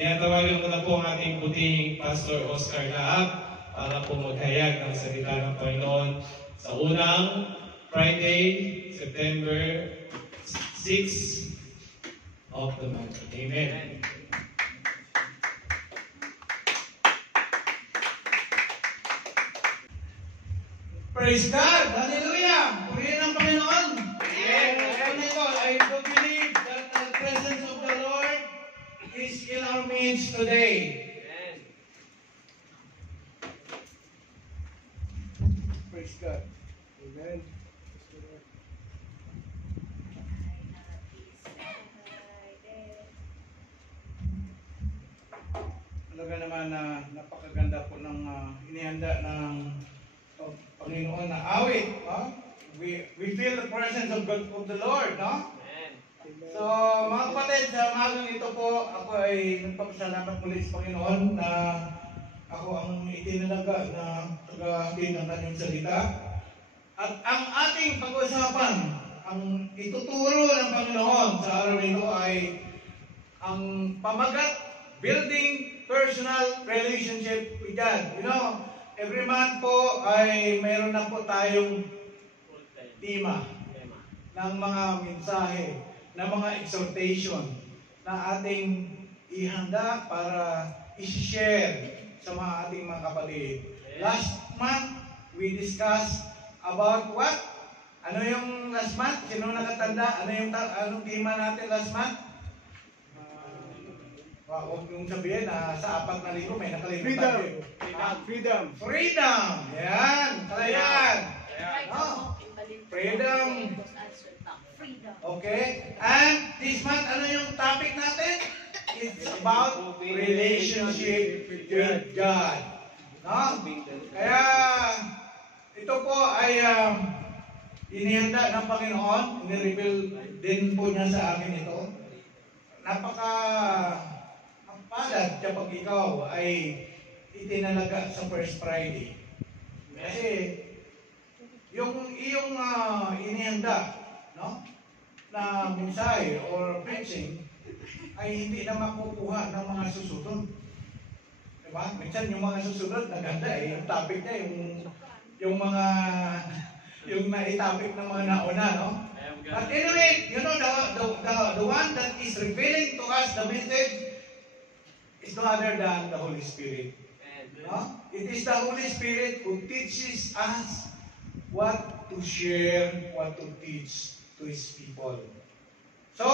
Tinatawagan ko na po ang ating puting Pastor Oscar Laab para po maghayag ng salita ng Panginoon sa unang Friday, September 6 of the month. Amen. Praise God! Hallelujah! Purihin ang Panginoon! Amen! I do believe that the presence of the Lord is in our midst today. Amen. Praise God. Amen. Talaga naman na napakaganda po ng inihanda ng Panginoon na awit. We feel the presence of the Lord, no? Amen. So, mga kapatid, sa umagang ito po, ako ay nagpapasalamat muli sa Panginoon na ako ang itinalaga na tagahatid ng kanyang salita. At ang ating pag-usapan, ang ituturo ng Panginoon sa araw nito ay ang pamagat, building personal relationship with God. You know, every month po ay mayroon na po tayong tema ng mga mensahe, ng mga exhortation na ating ihanda para i-share sa mga ating mga kapatid. Last month, we discussed about what? Ano yung last month? Sino nakatanda? Anong tema natin last month? Huwag yung sabihin na sa 4,000 may nakalimutan. Freedom! Yan! Kalayaan! No? Freedom! Okay? And this month, ano yung topic natin? It's about relationship with God. No? Kaya, ito po ay inihanda ng Panginoon. Ini-reveal din po niya sa akin ito. Palad kapag ikaw ay itinalaga sa First Friday. Kasi yung iyong inihanda, no, na mensahe or preaching ay hindi na makukuha ng mga susunod. Diba? Minsan yung mga susunod naganda yung topic niya, yung mga yung na-topic ng mga nauna, no? But anyway, you know, the one that is revealing to us the message is no other than the Holy Spirit. No? It is the Holy Spirit who teaches us what to share, what to teach to His people. So,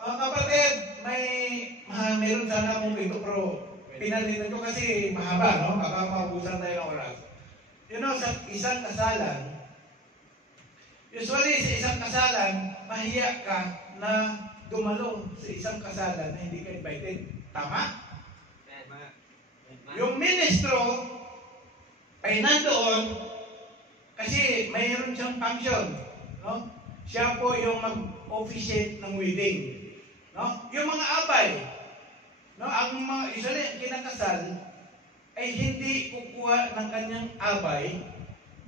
mga kapatid, meron sana akong ito, pero pinalitan ko kasi mahaba, no? Baka maubusan tayo ng oras. You know, sa isang kasalan, usually sa isang kasalan, mahiya ka na dumalo sa isang kasalan na hindi ka invited. Tama? Yung ministro ay nandoon kasi mayroon siyang function, no? Siya po yung mag-officiate ng wedding, no? Yung mga abay, no? Ang mga usually kinakasal ay hindi kukuha ng kanyang abay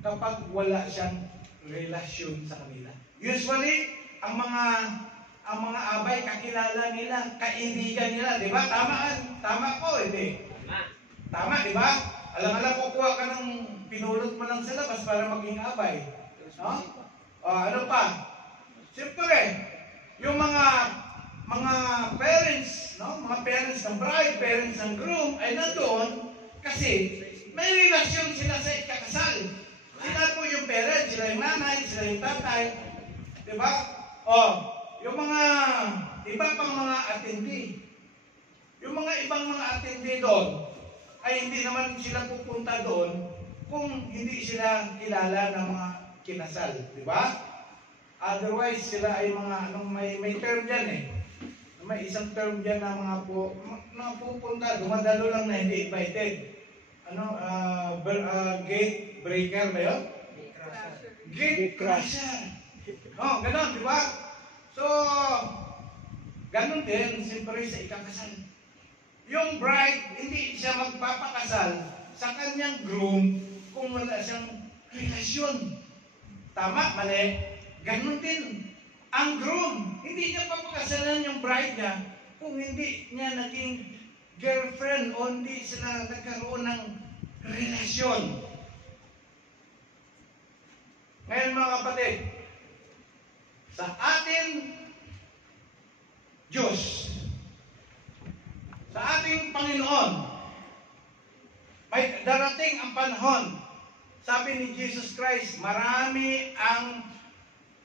kapag wala siyang relasyon sa kanila. Usually ang mga abay kakilala nila, kaibigan nila, di ba? Tama ko, hindi. Tama, di ba? Alang-alang kukuha ka ng pinulot mo lang sa labas para maging abay. No? Ano pa? Siyempre, yung mga parents, no? Mga parents ng bride, parents ng groom ay nandoon kasi may relasyon sila sa ikakasal. Sila po yung parents, sila yung nanay, sila yung tatay. Di ba? Yung mga iba pang mga attendee. Yung mga ibang mga attendee doon, ay hindi naman sila pupunta doon kung hindi sila kilala ng mga kinasal, di ba? Otherwise, sila ay mga, may term dyan eh. May isang term dyan na mga pupunta, dumadalo lang na hindi invited. Gate breaker ba yun? Gate crusher. Ganon, di ba? So, ganon din, siyempre sa ikakasal. Yung bride, hindi siya magpapakasal sa kanyang groom kung wala siyang relasyon. Tama, mali. Ganon din. Ang groom, hindi niya papakasalan yung bride niya kung hindi niya naging girlfriend o hindi sila nagkaroon ng relasyon. Ngayon mga kapatid, sa ating Diyos, sa ating Panginoon, may darating ang panahon. Sabi ni Jesus Christ, marami ang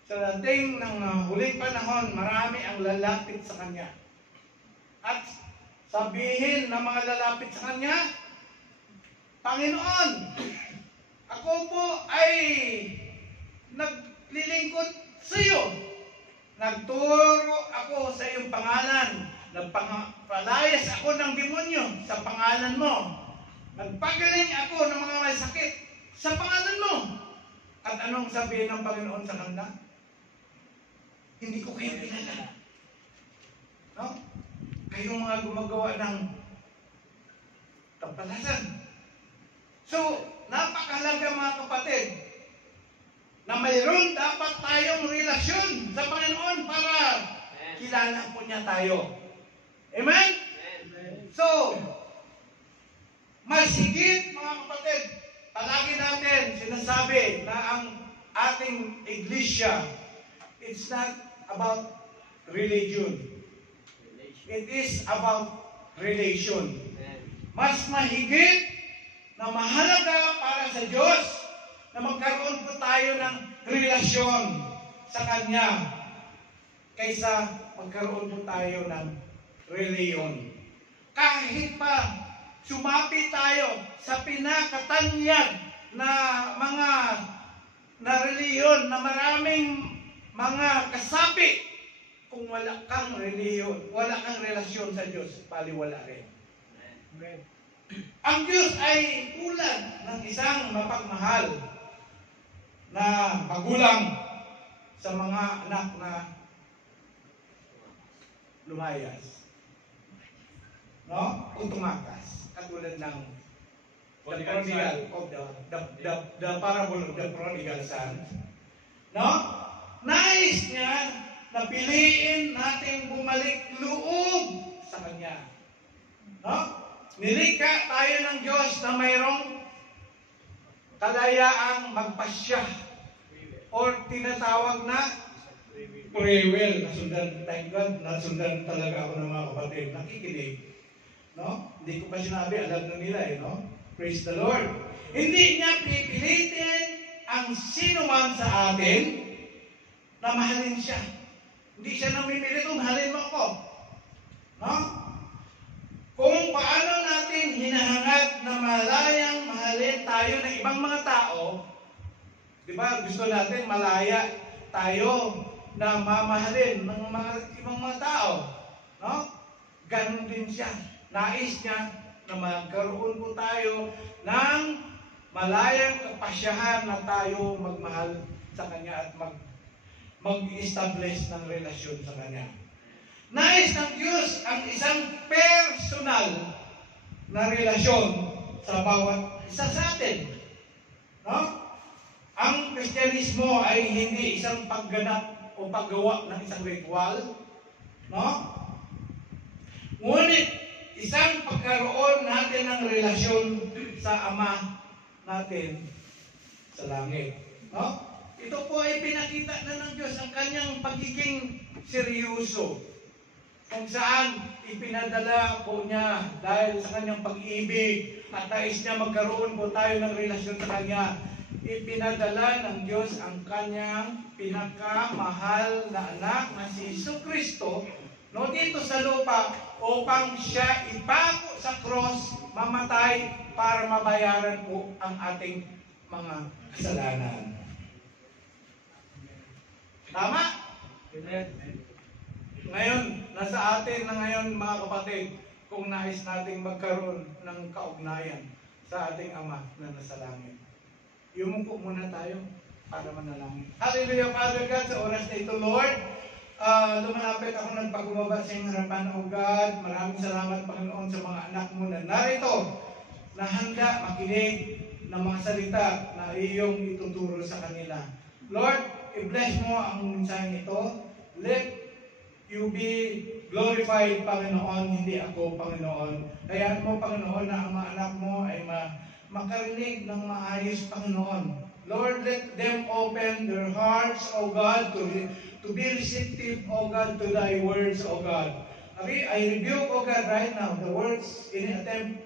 sa dating ng huling panahon, marami ang lalapit sa Kanya. At sabihin ng mga lalapit sa Kanya, Panginoon, ako po ay naglilingkod sa iyo. Nagturo ako sa iyong pangalan. Nagpalayas ako ng demonyo sa pangalan mo. Nagpagaling ako ng mga may sakit sa pangalan mo. At anong sabihin ng Panginoon sa kanila? Hindi ko kayo kilala. No? Kayong mga gumagawa ng kapalasan. So, napakahalaga mga kapatid, na mayroon dapat tayong relasyon sa Panginoon para kilala po niya tayo. Amen? So, mas higit mga kapatid, palagi natin sinasabi na ang ating iglesia, it's not about religion. It is about relation. Mas mahigit na mahalaga para sa Diyos na magkaroon po tayo ng relasyon sa Kanya kaysa magkaroon po tayo ng reliyon. Kahit pa sumapi tayo sa pinakatanyag na mga na reliyon na maraming mga kasapi, kung wala kang reliyon, wala kang relasyon sa Diyos, paliwala rin. Amen. Ang Diyos ay tulad ng isang mapagmahal na magulang sa mga anak na lumayas. No? O tumakas. Katulad ng the prodigal of the parable of the prodigal son. No? Nais niya na piliin natin bumalik loob sa Kanya. No? Nilikha tayo ng Diyos na mayroong kalayaang magpasya or tinatawag na free will. Nasundan, thank God, nasundan talaga ako ng mga kapatid. Nakikinig. No? Hindi ko pa sinabi, alam na nila no? Praise the Lord. Hindi niya pipilitin ang sino man sa atin na mahalin siya. Hindi siya namimilit, mahalin mo ako. No? Kung paano natin hinahangad na malayang mahalin tayo ng ibang mga tao, di ba gusto natin malaya tayo na mamahalin ng mga ibang mga tao. No? Ganon din siya. Nais niya na magkaroon po tayo ng malayang kapasyahan na tayo magmahal sa Kanya at mag-establish ng relasyon sa Kanya. Nais ng Diyos ang isang personal na relasyon sa bawat isa sa atin. No? Ang Kristyanismo ay hindi isang pagganap o paggawa ng isang ritual. No? Ngunit, isang pagkaroon natin ng relasyon sa Ama natin sa langit. No? Ito po ay pinakita na ng Diyos ang Kanyang pagiging seryoso. Kung saan ipinadala po niya dahil sa Kanyang pag-ibig at nais niya magkaroon po tayo ng relasyon sa Kanya. Ipinadala ng Diyos ang Kanyang pinakamahal na anak na si Jesucristo dito sa lupa upang siya ipako sa cross, mamatay para mabayaran po ang ating mga kasalanan. Tama? Amen. Ngayon, nasa atin na ngayon mga kapatid, kung nais nating magkaroon ng kaugnayan sa ating Ama na nasa langit. Yumuko muna tayo para manalangin. Hallelujah, Father God, sa oras na ito, Lord, lumalapit ako nagpagumaba sa iyong harapan, O God. Maraming salamat, Panginoon, sa mga anak mo na narito, na handa makinig ng mga salita na iyong ituturo sa kanila. Lord, i-bless mo ang mensaheng ito. Let you be glorified Panginoon, hindi ako Panginoon. Kaya mo Panginoon na ang mga anak mo ay makarinig ng maayos Panginoon. Lord, let them open their hearts, O God, to be receptive, O God, to Thy words, O God. I rebuke, O God, right now, the words in an attempt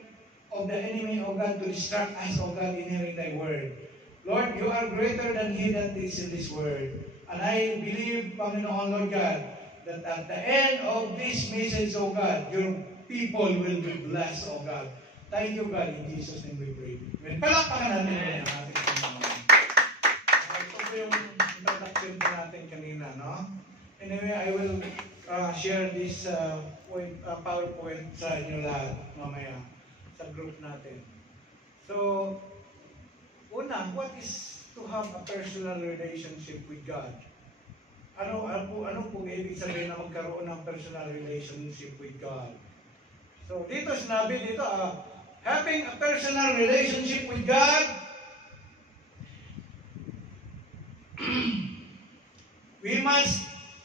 of the enemy, O God, to distract us, O God, in hearing Thy word. Lord, You are greater than he that is in this word. And I believe, Panginoon, Lord God, that at the end of this message, O God, Your people will be blessed, O God. Thank You, God. In Jesus' name we pray. Palakpakan natin ang ating Panginoon. Ito po yung introduction po natin kanina, no? Anyway, I will share this PowerPoint sa inyo lahat mamaya sa group natin. So, una, what is to have a personal relationship with God? Ano po ibig sabihin na magkaroon ng personal relationship with God? So, dito sinabi dito, having a personal relationship with God,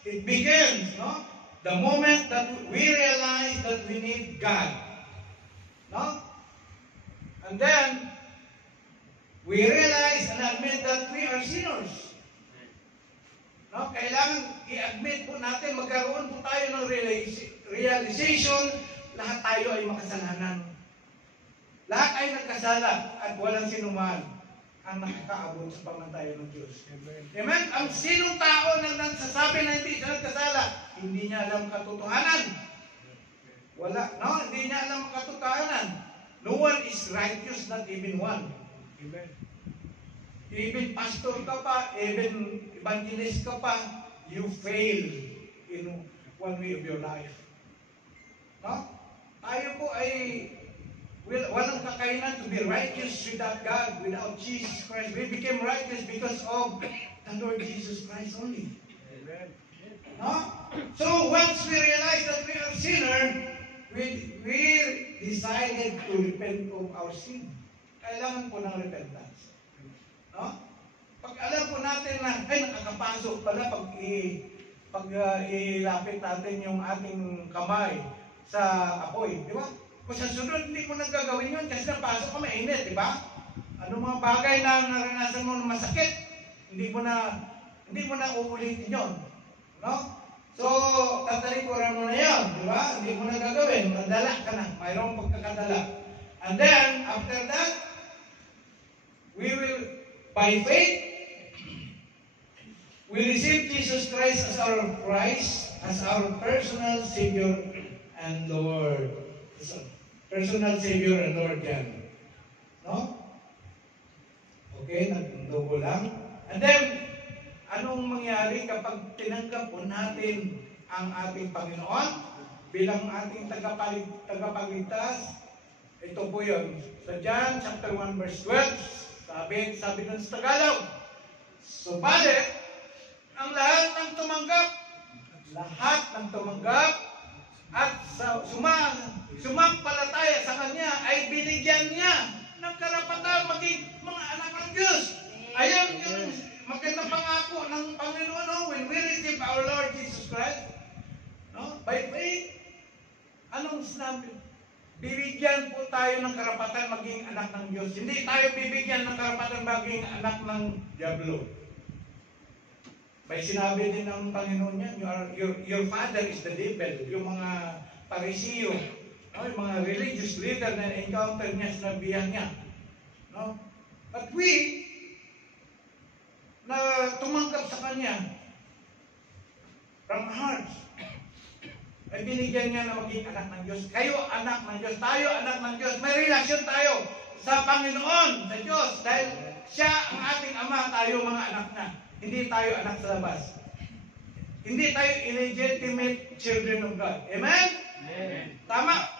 it begins, no? The moment that we realize that we need God. No? And then, we realize and admit that we are sinners. No? Kailangan i-admit po natin, magkaroon po tayo ng realization, lahat tayo ay makasalanan. Lahat ay nagkasala at walang sinuman ang nakakaabot sa pamantayan ng Diyos. Amen? Ang sinong tao na nagsasabi na hindi siya nagkasala, hindi niya alam katotohanan. Wala. No? Hindi niya alam katotohanan. No one is righteous, not even one. Amen. Even pastor ka pa, even evangelist ka pa, you fail in one way of your life. No? Tayo po ay walang kakainan to be righteous without God, without Jesus Christ. We became righteous because of the Lord Jesus Christ only. Amen. No? So once we realize that we are sinner, we decided to repent of our sin. Kailangan po ng repentance. No? Pag alam po natin na, ay nakakapasok pala pag ilapit natin yung ating kamay sa apoy, di ba? Kung sa sunod, hindi mo nagagawin yun kasi napasok ka mainit, di ba? Ano mga bagay na naranasan mo na masakit, hindi mo na uulitin yun. No? So, tatalikuran mo na yun, di ba? Hindi mo na gagawin, madala ka na, mayroong pagkakadala. And then, after that, we will, by faith, we receive Jesus Christ as our personal Savior and Lord. Personal Savior and Lord yan. No? Okay, nagdugo lang. And then, anong mangyari kapag tinanggap po natin ang ating Panginoon bilang ating tagapagligtas? Ito po yun. Sa John chapter 1 verse 12, sabi nun sa Tagalog, subalit, ang lahat ng tumanggap at sumampalataya sa Kanya ay binigyan niya ng karapatan maging mga anak ng Diyos. Ayan yung magandang pangako ng Panginoon, no? When we receive our Lord Jesus Christ, no? By faith, anong sinabi? Bibigyan po tayo ng karapatan maging anak ng Diyos. Hindi tayo bibigyan ng karapatan maging anak ng Diablo. May sinabi din ng Panginoon niya, your father is the devil. Yung mga Parisiyo, no? Yung mga religious leader na encounter niya, sinabihan niya. No? But we, na tumanggap sa Kanya, from hearts, ay binigyan niya na maging anak ng Diyos. Kayo anak ng Diyos, tayo anak ng Diyos. May relasyon tayo sa Panginoon, sa Diyos, dahil siya ang ating Ama, tayo mga anak na. Hindi tayo anak sa labas. Hindi tayo illegitimate children of God. Amen? Amen. Tama?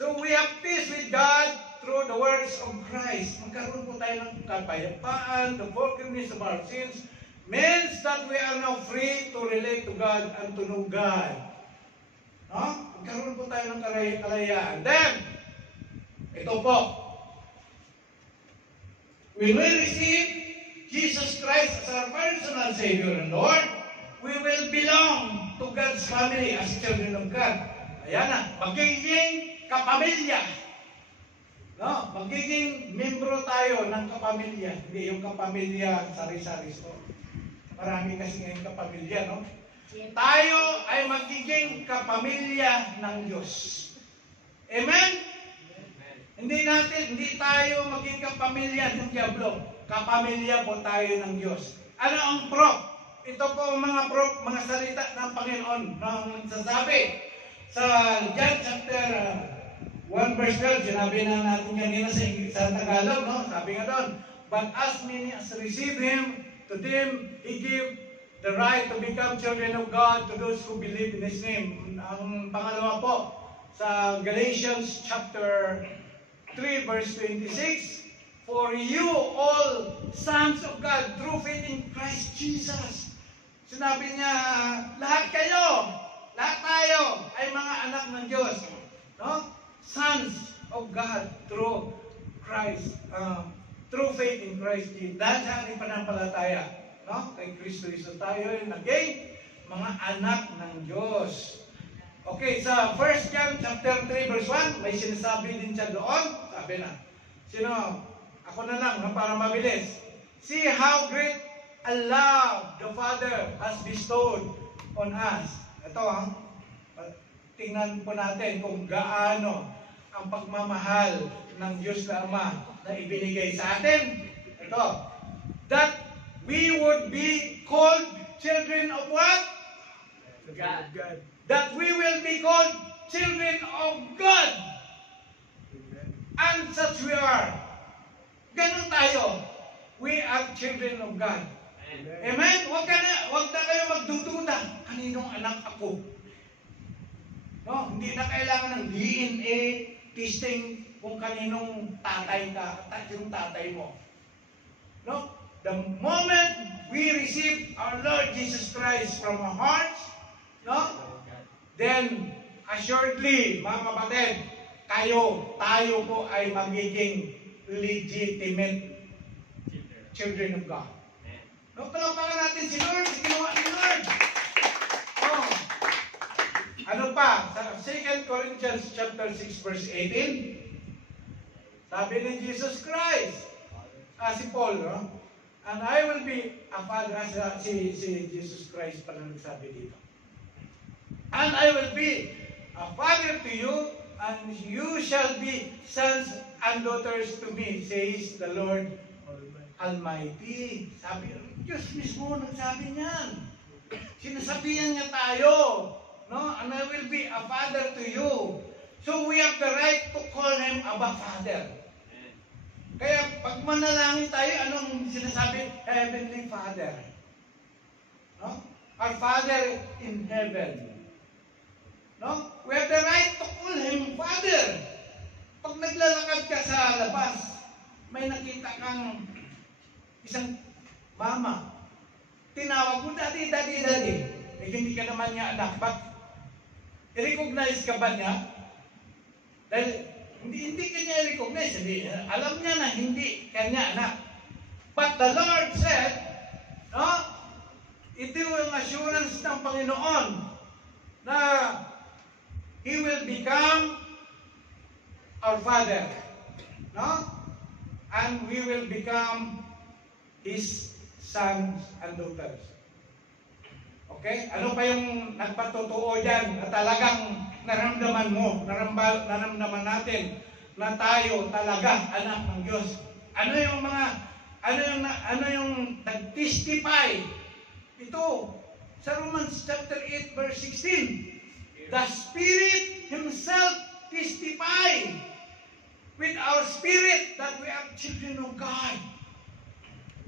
So we have peace with God through the works of Christ. Magkaroon po tayo ng kapayapaan, the forgiveness of our sins, means that we are now free to relate to God and to know God. No? Magkaroon po tayo ng kalayaan. Then, ito po. When we receive Jesus Christ as our personal Savior and Lord, we will belong to God's family as children of God. Ayan na, magiging kapamilya. No? Magiging membro tayo ng kapamilya. Hindi yung kapamilya sari-sari store. Marami kasi ngayon kapamilya, no? Tayo ay magiging kapamilya ng Diyos. Amen? Hindi tayo maging kapamilya ng Diablo. Kapamilya po tayo ng Diyos. Ano ang proof? Ito po mga proof, mga salita ng Panginoon nang nagsasabi sa John chapter 1 verse 12, sinabi na natin kanina sa Tagalog, no? Sabi nga doon, but as many as receive Him, to them He gave the right to become children of God to those who believe in His name. Ang pangalawa po, sa Galatians chapter 3 verse 26, for you all sons of God through faith in Christ Jesus. Sinabi niya, lahat kayo, lahat tayo ay mga anak ng Diyos. No? Sons of God through Christ, through faith in Christ Jesus. Dahil sa ating panampalataya, no? Kay Kristo Jesus tayo ay naging mga anak ng Diyos. Okay, sa 1 John chapter 3 verse 1, may sinasabi din siya doon. Sabi na, sino? Ako na lang, para mabilis. See how great a love the Father has bestowed on us. Ito, tingnan po natin kung gaano ang pagmamahal ng Diyos na Ama na ibinigay sa atin. Ito, that we would be called children of what? God. That we will be called children of God. And such we are. Ganun tayo. We are children of God. Amen? Huwag na kayo magdududa. Kaninong anak ako? No, hindi na kailangan ng DNA testing kung kaninong tatay ka, yung tatay mo. No? The moment we receive our Lord Jesus Christ from our hearts, no? Then, assuredly, mga kapatid, tayo po ay magiging legitimate children of God. No, palapakan natin si Lord, si ginawa ni Lord. Oh. Ano pa? Sa 2 Corinthians chapter 6 verse 18, sabi ni Jesus Christ, si Paul, no? And I will be a father, si Jesus Christ pala nagsabi dito. And I will be a father to you, and you shall be sons and daughters to me, says the Lord Almighty. Sabi, Diyos mismo nagsabi niyan. Sinasabihan niya tayo, no? And I will be a father to you. So we have the right to call Him Abba Father. Kaya pag manalangin tayo, anong sinasabi? Heavenly Father. No? Our Father in heaven. No? We have the right to call Him Father. Pag naglalakad ka sa labas, may nakita kang isang mama. Tinawag mo, Daddy. Eh, hindi ka naman niya anak. I-recognize ka ba niya? Dahil hindi ka niya i-recognize. Alam niya na hindi ka niya anak. But the Lord said, no? Ito yung assurance ng Panginoon na He will become our Father. No? And we will become His sons and daughters. Okay? Ano pa yung nagpatotoo dyan na talagang naramdaman mo, naramdaman natin na tayo talaga anak ng Diyos? Ano yung nag-testify? Ito, sa Romans chapter 8 verse 16. The Spirit Himself testify with our spirit that we are children of God.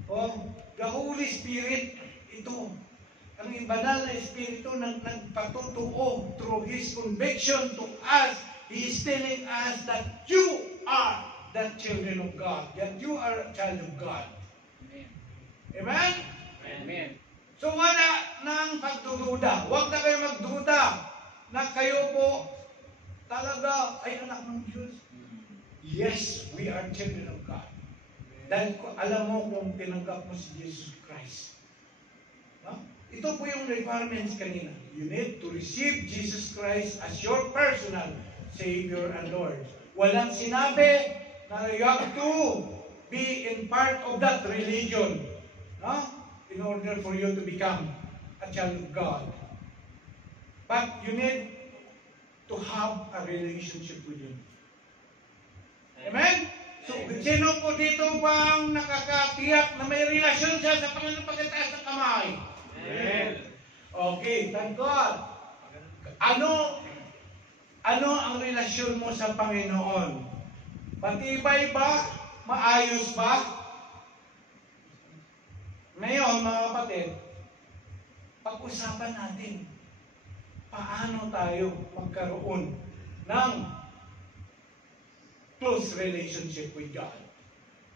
Oh, the Holy Spirit, ito, ang banal na Espiritu nagpatutuo through His conviction to us. He is telling us that you are the children of God, that you are a child of God. Amen? Amen. So wala nang pagdududa. Huwag na kayo magduda na kayo po talaga ay anak ng Diyos. Yes, we are children of God. Dahil alam mo kung tinanggap mo si Jesus Christ. No? ito po yung requirements kanina. You need to receive Jesus Christ as your personal Savior and Lord. Walang sinabi na you have to be in part of that religion, no? In order for you to become a child of God. But you need to have a relationship with Him. Amen? So, sino po dito bang nakakatiyak na may relasyon siya sa Panginoon pagkataas ng kamay? Amen. Okay, thank God. Ano ang relasyon mo sa Panginoon? Matibay ba? Maayos ba? Ngayon, mga kapatid, pag-usapan natin paano tayo magkaroon ng close relationship with God.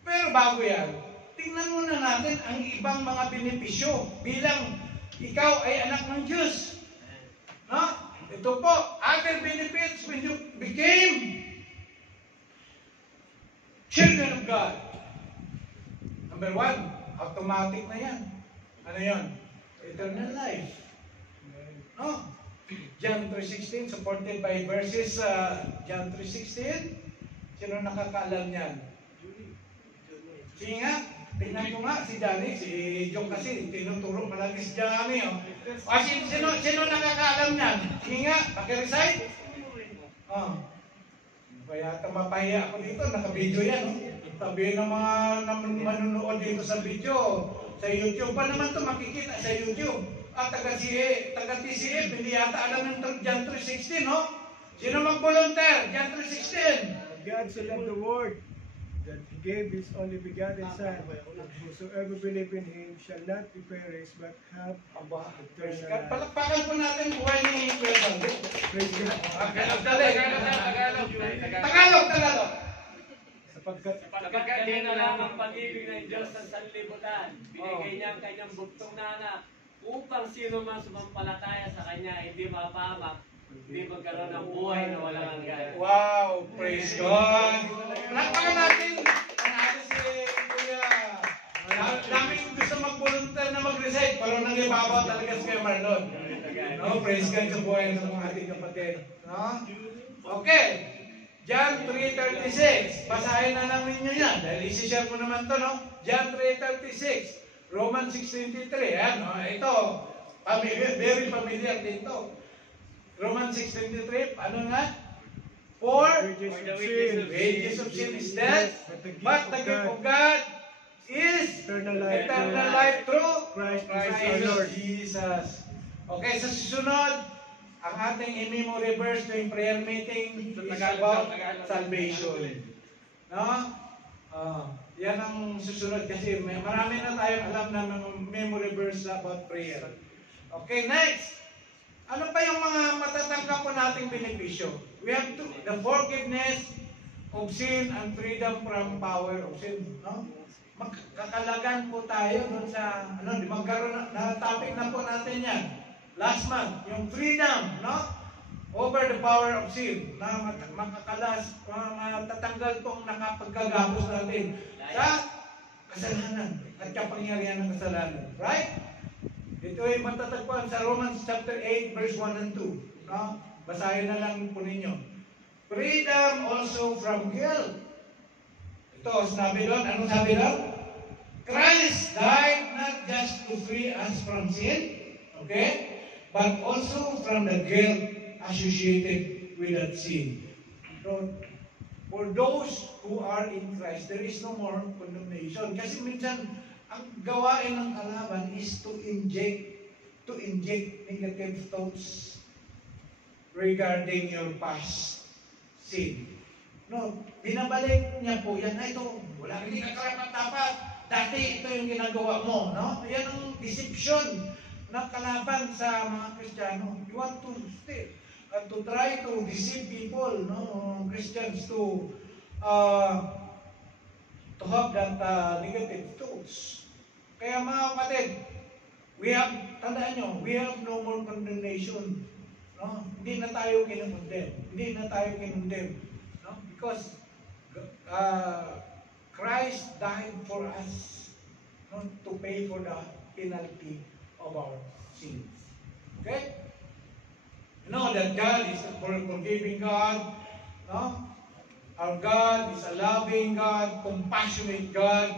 Pero bago yan, tingnan muna natin ang ibang mga benepisyo bilang ikaw ay anak ng Diyos. No? Ito po, other benefits when you became children of God. Number 1, automatic na yan. Ano yan? Eternal life. No? John 3:16, supported by verses John 3:16. Sino nakakaalam niyan? Sige nga, tingnan ko nga si Johnny, si Jong kasi, tinuturo palagi si Johnny. Oh. Sino nakakaalam niyan? Sige nga, pakirecite. Oh. Kaya mapahiya ako dito, naka-video yan. Oh. Sabi ng mga manunood dito sa video, sa YouTube pa naman to makikita sa YouTube. At taga-TCF, hindi yata alam ng John 3:16, no? Sino mag-volunteer? John 3:16. God so loved the world that He gave His only begotten Son, that whosoever believe in Him shall not be perished but have eternal life. Palakpakan po natin buhay ni Kuya Bando. Praise God. Tagalog. Sapagkat din na lang ang pag-ibig ng Diyos sa sanlibutan, binigay niya ang kanyang buktong na anak, upang sino man sumampalataya sa Kanya, hindi mapahamak, hindi magkaroon ng buhay na walang hanggan. Wow! Praise God! Palakpakan natin si Kuya. Daming gusto mag-volunteer na mag-recite, pero nangibabaw talaga si Kuya Marlon. No? Praise God sa buhay ng mga ating kapatid. No? Okay. John 3:36. Basahin na lang ninyo yan. Dahil isi-share ko naman to, no? John 3:36. Romans 6:23. Ayan, no? Ito. Very familiar din to. Romans 6:23. Ano nga? For the wages of sin is death, but the gift of God is eternal life through Christ Jesus. Okay, sa susunod, ang ating in-memory verse tuwing prayer meeting is about salvation. No? Yan ang susunod kasi marami na tayong alam na memory verse about prayer. Okay, next. Ano pa yung mga matatanggap po nating benepisyo? We have the forgiveness of sin and freedom from power of sin. No? Magkakalagan po tayo doon sa, magkaroon na topic na po natin yan. Last month, yung freedom, no? Over the power of sin, na matatanggal pong nakapagkagapos natin sa kasalanan at kapangyarihan ng kasalanan. Right? Ito ay matatagpuan sa Romans chapter 8, verse 1 and 2. No? Basahin na lang po ninyo. Freedom also from guilt. Ito, sinabi doon. Anong sabi doon? Christ died not just to free us from sin, okay? But also from the guilt associated with that sin. So, for those who are in Christ, there is no more condemnation. Kasi minsan, ang gawain ng kalaban is to inject negative thoughts regarding your past sin. No, binabalik niya po, yan na ito, hindi ka karapat dapat. Dati ito yung ginagawa mo, no? Yan ang deception ng kalaban sa mga Kristiyano. You want to steal and to try to deceive people, no? Christians to have that negative thoughts. Kaya mga kapatid, tandaan nyo, we have no more condemnation. No? Hindi na tayo kinondemn. No? Because Christ died for us, no? To pay for the penalty of our sins. Okay? You know that God is a forgiving God. No? Our God is a loving God, compassionate God.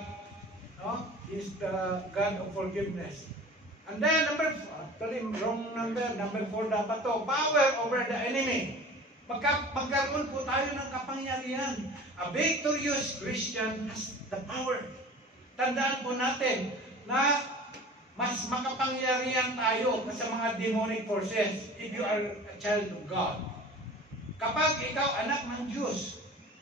No? He is the God of forgiveness. And then number 4 dapat to, power over the enemy. Magkaroon po tayo ng kapangyarihan. A victorious Christian has the power. Tandaan po natin na mas makapangyarihan tayo sa mga demonic forces if you are a child of God. Kapag ikaw anak ng Diyos,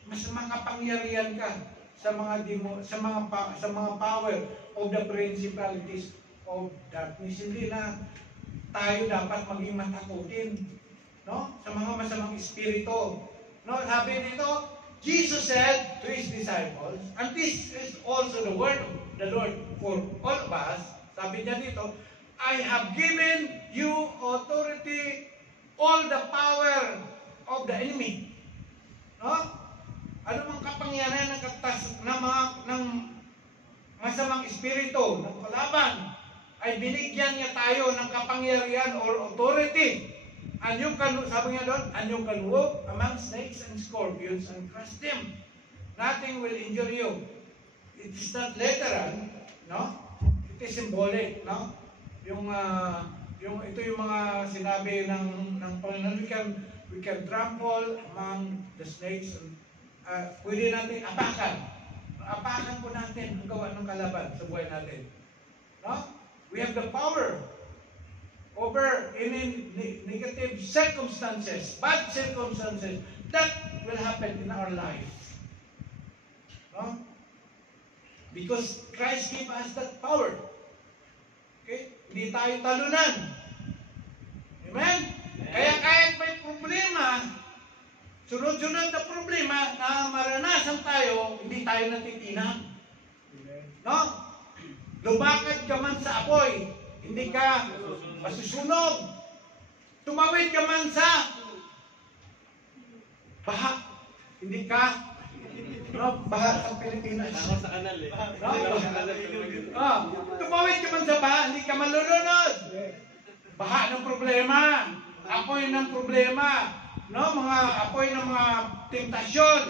mas makapangyarihan ka sa mga power of the principalities of darkness. Hindi na tayo dapat maging matakutin, no? Sa mga masamang espiritu. No, sabi dito, Jesus said to His disciples, and this is also the word of the Lord for all of us. Sabi niya dito, I have given you authority, all the power of the enemy. No? Ano mang kapangyarihan ng masamang espiritu, ng kalaban, ay binigyan niya tayo ng kapangyarihan or authority. And you can, sabi nga doon, and you can walk among snakes and scorpions and crush them. Nothing will injure you. It is not literal, no? It is symbolic, no? Ito yung mga sinabi ng Panginoon. We can trample among the snakes. Pwede natin apakan. Apakan po natin ang gawa ng kalaban sa buhay natin. No? We have the power over any negative circumstances, bad circumstances that will happen in our life. No? Because Christ gave us that power. Okay? Hindi tayo talunan. Amen? Kaya kahit may problema, sunod-sunod na problema na maranasan tayo, hindi tayo natitinag. No? Lumakad ka man sa apoy, hindi ka masusunog. Tumawid ka man sa baha, hindi ka baha sa Pilipinas. Sa kanal eh. Tumawid ka man sa baha, hindi ka malulunod. Baha ng problema, apoy ng problema, no? Mga apoy ng mga tentasyon,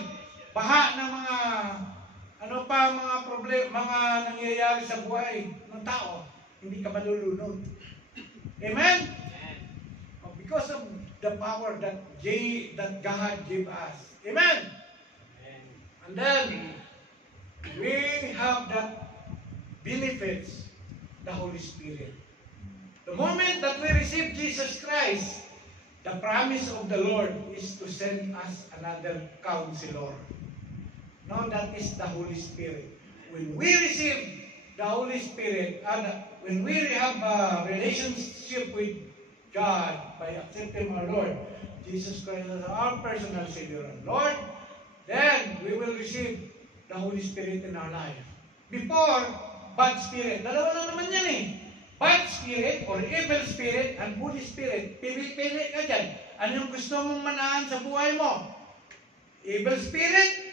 baha ng mga mga problema, mga nangyayari sa buhay ng tao, hindi ka malulunod. Amen? Because of the power that God gave us. Amen? And then, we have that benefits, the Holy Spirit. The moment that we receive Jesus Christ, the promise of the Lord is to send us another counselor. No, that is the Holy Spirit. When we receive the Holy Spirit, and when we have a relationship with God by accepting our Lord Jesus Christ as our personal Savior and Lord, then we will receive the Holy Spirit in our life. Before, bad spirit. Dalawa lang naman yan eh. Bad spirit or evil spirit and Holy Spirit. Pili-pili ka dyan. Anong gusto mong manahan sa buhay mo? Evil spirit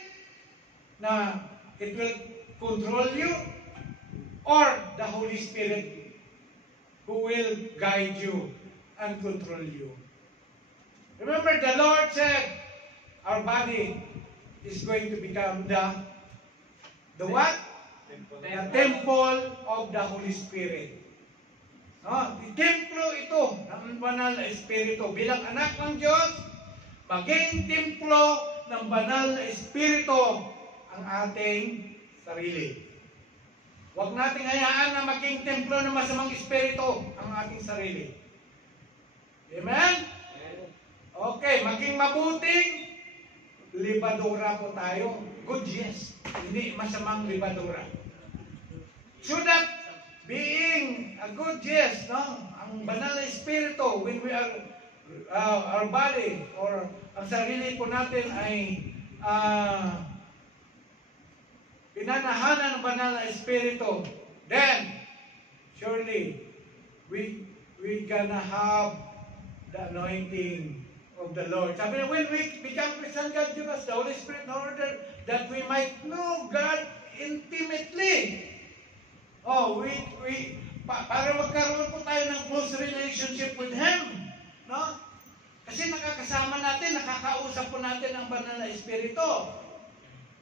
na it will control you, or the Holy Spirit who will guide you and control you. Remember, the Lord said our body is going to become the what? The temple of the Holy Spirit. No? Templo ito ng banal na Espiritu. Bilang anak ng Diyos, maging templo ng banal na Espiritu ang ating sarili. Huwag nating hayaan na maging templo ng masamang espiritu ang ating sarili. Amen? Okay, maging mabuting libadura po tayo. Good yes. Hindi masamang libadura. So that being a good yes, no? Ang banal na espiritu, when we are our body or ang sarili po natin ay pinanahanan ng banal na espiritu, then surely we gonna have the anointing of the Lord. Sabi na, when we become Christian, God give us the Holy Spirit in order that we might know God intimately. Oh, para magkaroon po tayo ng close relationship with Him. No? Kasi nakakasama natin, nakakausap po natin ang banal na Espiritu.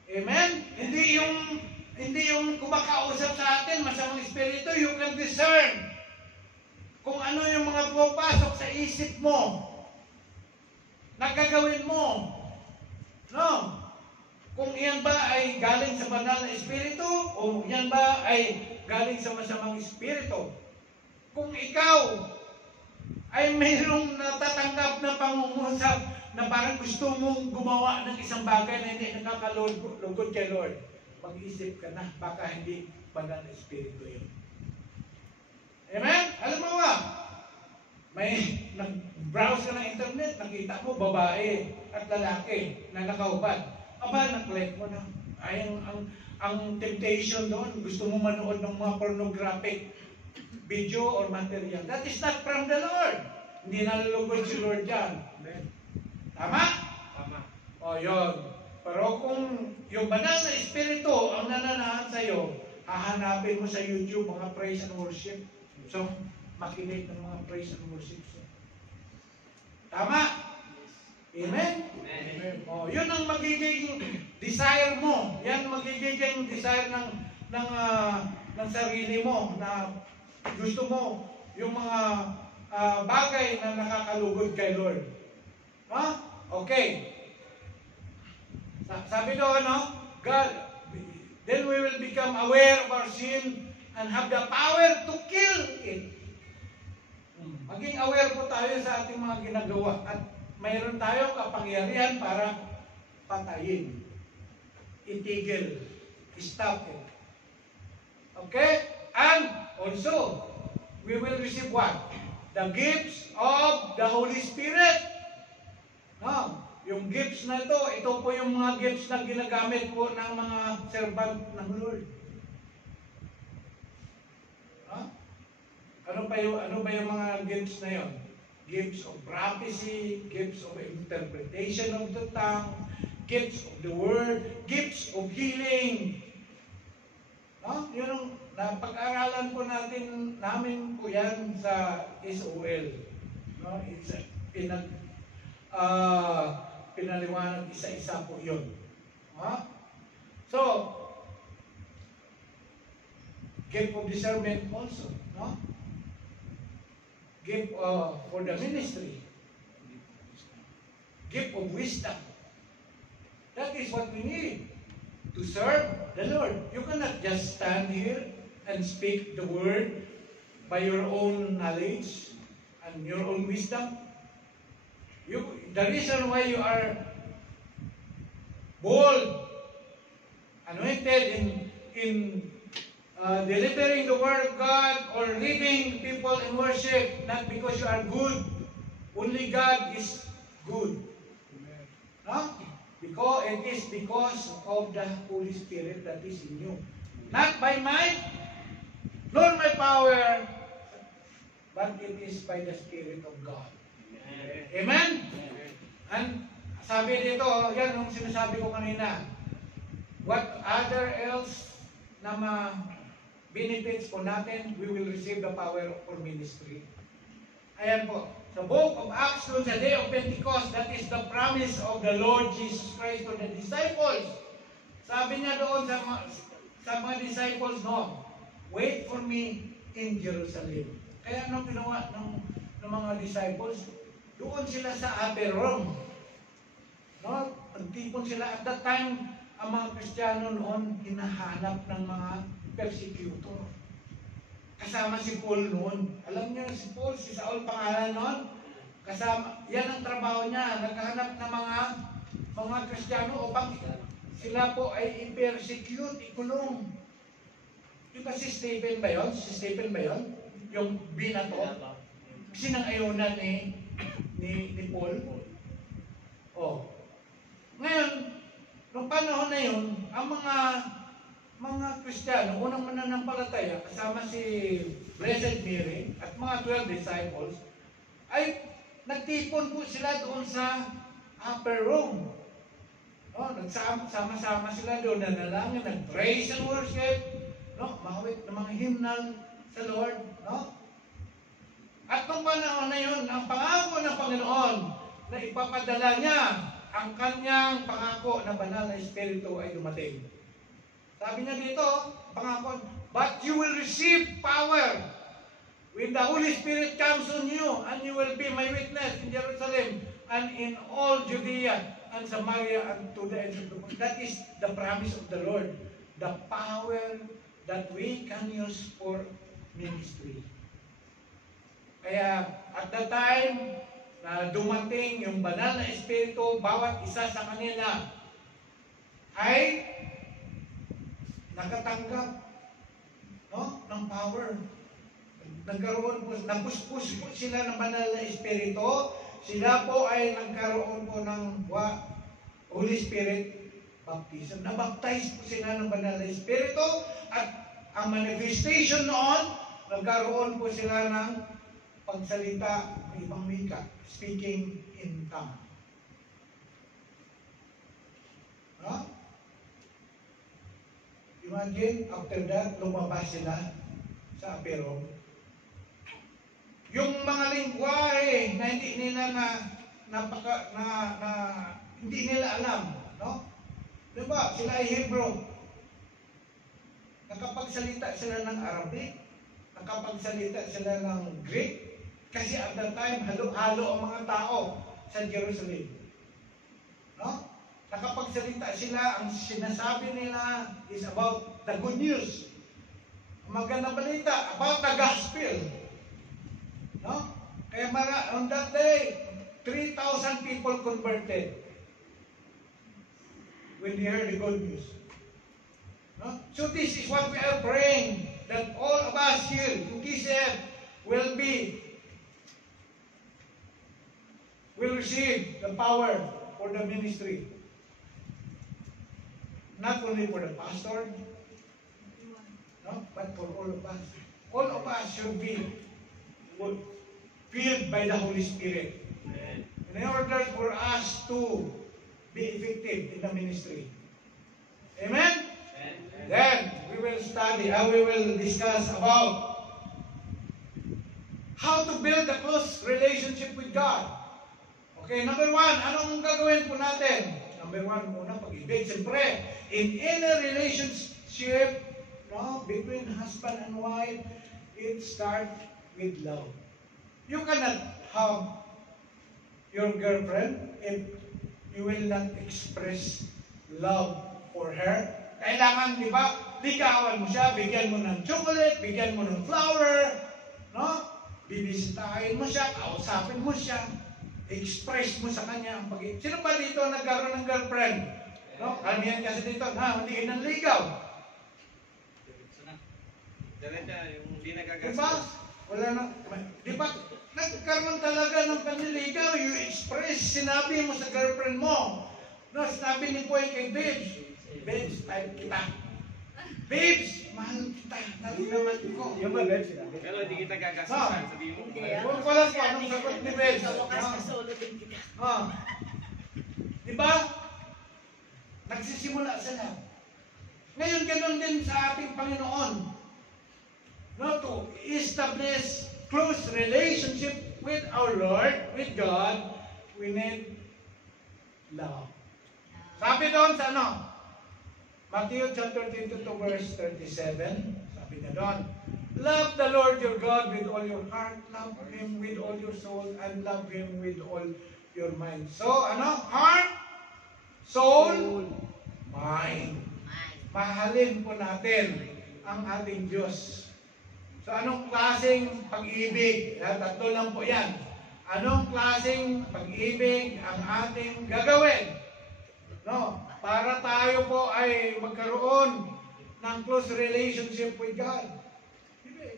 Amen? Hindi yung kumakausap sa atin, masamang Espiritu, you can discern kung ano yung mga pumapasok sa isip mo, nagagawin mo. No? Kung yan ba ay galing sa banal na Espiritu o yan ba ay galing sa masamang Espiritu. Kung ikaw ay mayroong natatanggap na pangungusap na parang gusto mong gumawa ng isang bagay na hindi nakakalugod kay Lord, mag-isip ka na, baka hindi banal na Espiritu yun. Amen? Alam mo ba, may nag-browse ka ng internet, nakita mo babae at lalaki na nakahubad. Aba, nag-click mo na. Ay, ang temptation doon, gusto mo manood ng mga pornographic video or material. That is not from the Lord. Hindi nalulugod si Lord dyan. Tama? Tama. O, yun. Pero kung yung banal na Espiritu ang nananahan sa'yo, hahanapin mo sa YouTube mga praise and worship. So, makinig ng mga praise and worship. Tama? Amen? Amen. O, yun ang magiging desire mo. Yan magiging desire ng sarili mo na gusto mo yung mga bagay na nakakalugod kay Lord. Ha? Okay. Sabi doon, no? God, then we will become aware of our sin and have the power to kill it. Maging aware po tayo sa ating mga ginagawa at mayroon tayong kapangyarihan para patayin, itigil, stop it. Okay? And also, we will receive what? The gifts of the Holy Spirit. No? Yung gifts na ito po yung mga gifts na ginagamit po ng mga servant ng Lord. Huh? Ano ba yung mga gifts na yon? Gifts of prophecy, gifts of interpretation of the tongue, gifts of the word, gifts of healing. No? Yun ang napag-aralan po namin po yan sa SOL. No? It's pinaliwanag isa-isa po yun. So, gift of discernment also. No? Gift for the ministry. Gift of wisdom. That is what we need to serve the Lord. You cannot just stand here and speak the word by your own knowledge and your own wisdom. The reason why you are bold, anointed in delivering the word of God or leading people in worship, not because you are good. Only God is good. No? Because it is because of the Holy Spirit that is in you. Not by might, nor by power, but it is by the Spirit of God. Amen? And sabi dito, yan yung sinasabi ko kanina, what other else na benefits po natin, we will receive the power for ministry. Ayan po. The book of Acts on the day of Pentecost, that is the promise of the Lord Jesus Christ to the disciples. Sabi niya doon sa mga disciples, no, wait for me in Jerusalem. Kaya anong ginawa ng mga disciples? Doon sila sa upper room. No? Nagtipon sila. At that time, ang mga Kristiyano noon, hinahanap ng mga persecutor. Kasama si Paul noon. Alam niyo si Paul, si Saul pangalan noon. Kasama, yan ang trabaho niya. Naghahanap ng mga Kristiyano upang sila po ay i-persecute, ikulong. Di ba si Stephen ba yun? Si Stephen ba yun? Yung binato? Sinang-ayunan ni Paul. Oh. Ngayon, nung panahon na yun, ang mga Kristiyano, unang mananampalataya, kasama si Blessed Mary at mga 12 disciples, ay nagtipon po sila doon sa upper room. Oh, nagsama-sama sila doon, nanalangin, nag-praise and worship, no? Mahawit ng mga hymnal sa Lord, no? At nung panahon na yun, ang pangako ng Panginoon na ipapadala niya ang kanyang pangako na banal na Espiritu ay dumating. Sabi niya dito, pangako, but you will receive power when the Holy Spirit comes on you, and you will be my witness in Jerusalem and in all Judea and Samaria and to the ends of the world. That is the promise of the Lord. The power that we can use for ministry. Kaya at the time na dumating yung banal na Espiritu, bawat isa sa kanila ay nakatanggap, no, ng power. Nagkaroon po, napuspus po sila ng banal na Espiritu. Sila po ay nagkaroon po ng Holy Spirit baptism. Nabaptize po sila ng banal na Espiritu at ang manifestation noon, nagkaroon po sila ng pagsalita ng ibang wika, speaking in tongue. No? Imagine, after that, lumabas sila sa apero. Yung mga lingwahe na hindi nila hindi nila alam, no? Diba? Sila ay Hebrew. Nakapagsalita sila ng Arabic, nakapagsalita sila ng Greek, kasi at that time, halo-halo ang mga tao sa Jerusalem. No? Nakapagsalita sila, ang sinasabi nila is about the good news. Magandang balita, about the gospel. No? Kaya on that day, 3,000 people converted when they heard the good news. No? So this is what we are praying, that all of us here in TCF will receive the power for the ministry. Not only for the pastor, no, but for all of us. All of us should be filled by the Holy Spirit. In order for us to be effective in the ministry. Amen? Then, we will study, we will discuss about how to build a close relationship with God. Okay, number one, anong gagawin po natin? Number one, muna pag-ibig. Siyempre, in any relationship, no, between husband and wife, it starts with love. You cannot have your girlfriend if you will not express love for her. Kailangan, di ba, ligawan mo siya, bigyan mo ng chocolate, bigyan mo ng flower, no? Bibisitahin mo siya, kausapin mo siya, express mo sa kanya ang pag-ibig. Sino ba dito nagkaroon ng girlfriend? No? Karamihan kasi dito, hindi ng ligaw. Diba? Wala na. Di ba? Nagkaroon talaga ng panliligaw, you express, sinabi mo sa girlfriend mo. No, sinabi ni Poy kay Babes, Babes, type kita. Babes, mahal kita, nalinaman ko. Yung ba, Babes, sinabi? Pero hindi kita gagastusan, sabihin mo. Kung wala po, anong sagot ni Babes? Diba? Nagsisimula sila. Ngayon, ganun din sa ating Panginoon. No, to establish close relationship with our Lord, with God, we need love. Sabi doon sa ano? Matthew chapter 22 verse 37. Sabi niya doon, love the Lord your God with all your heart, love Him with all your soul, and love Him with all your mind. So, ano? Heart, soul, mind. Mahalin po natin ang ating Diyos. So, anong klaseng pag-ibig? Tatlo lang po yan. Anong klaseng pag-ibig ang ating gagawin? No, para tayo po ay magkaroon ng close relationship with God.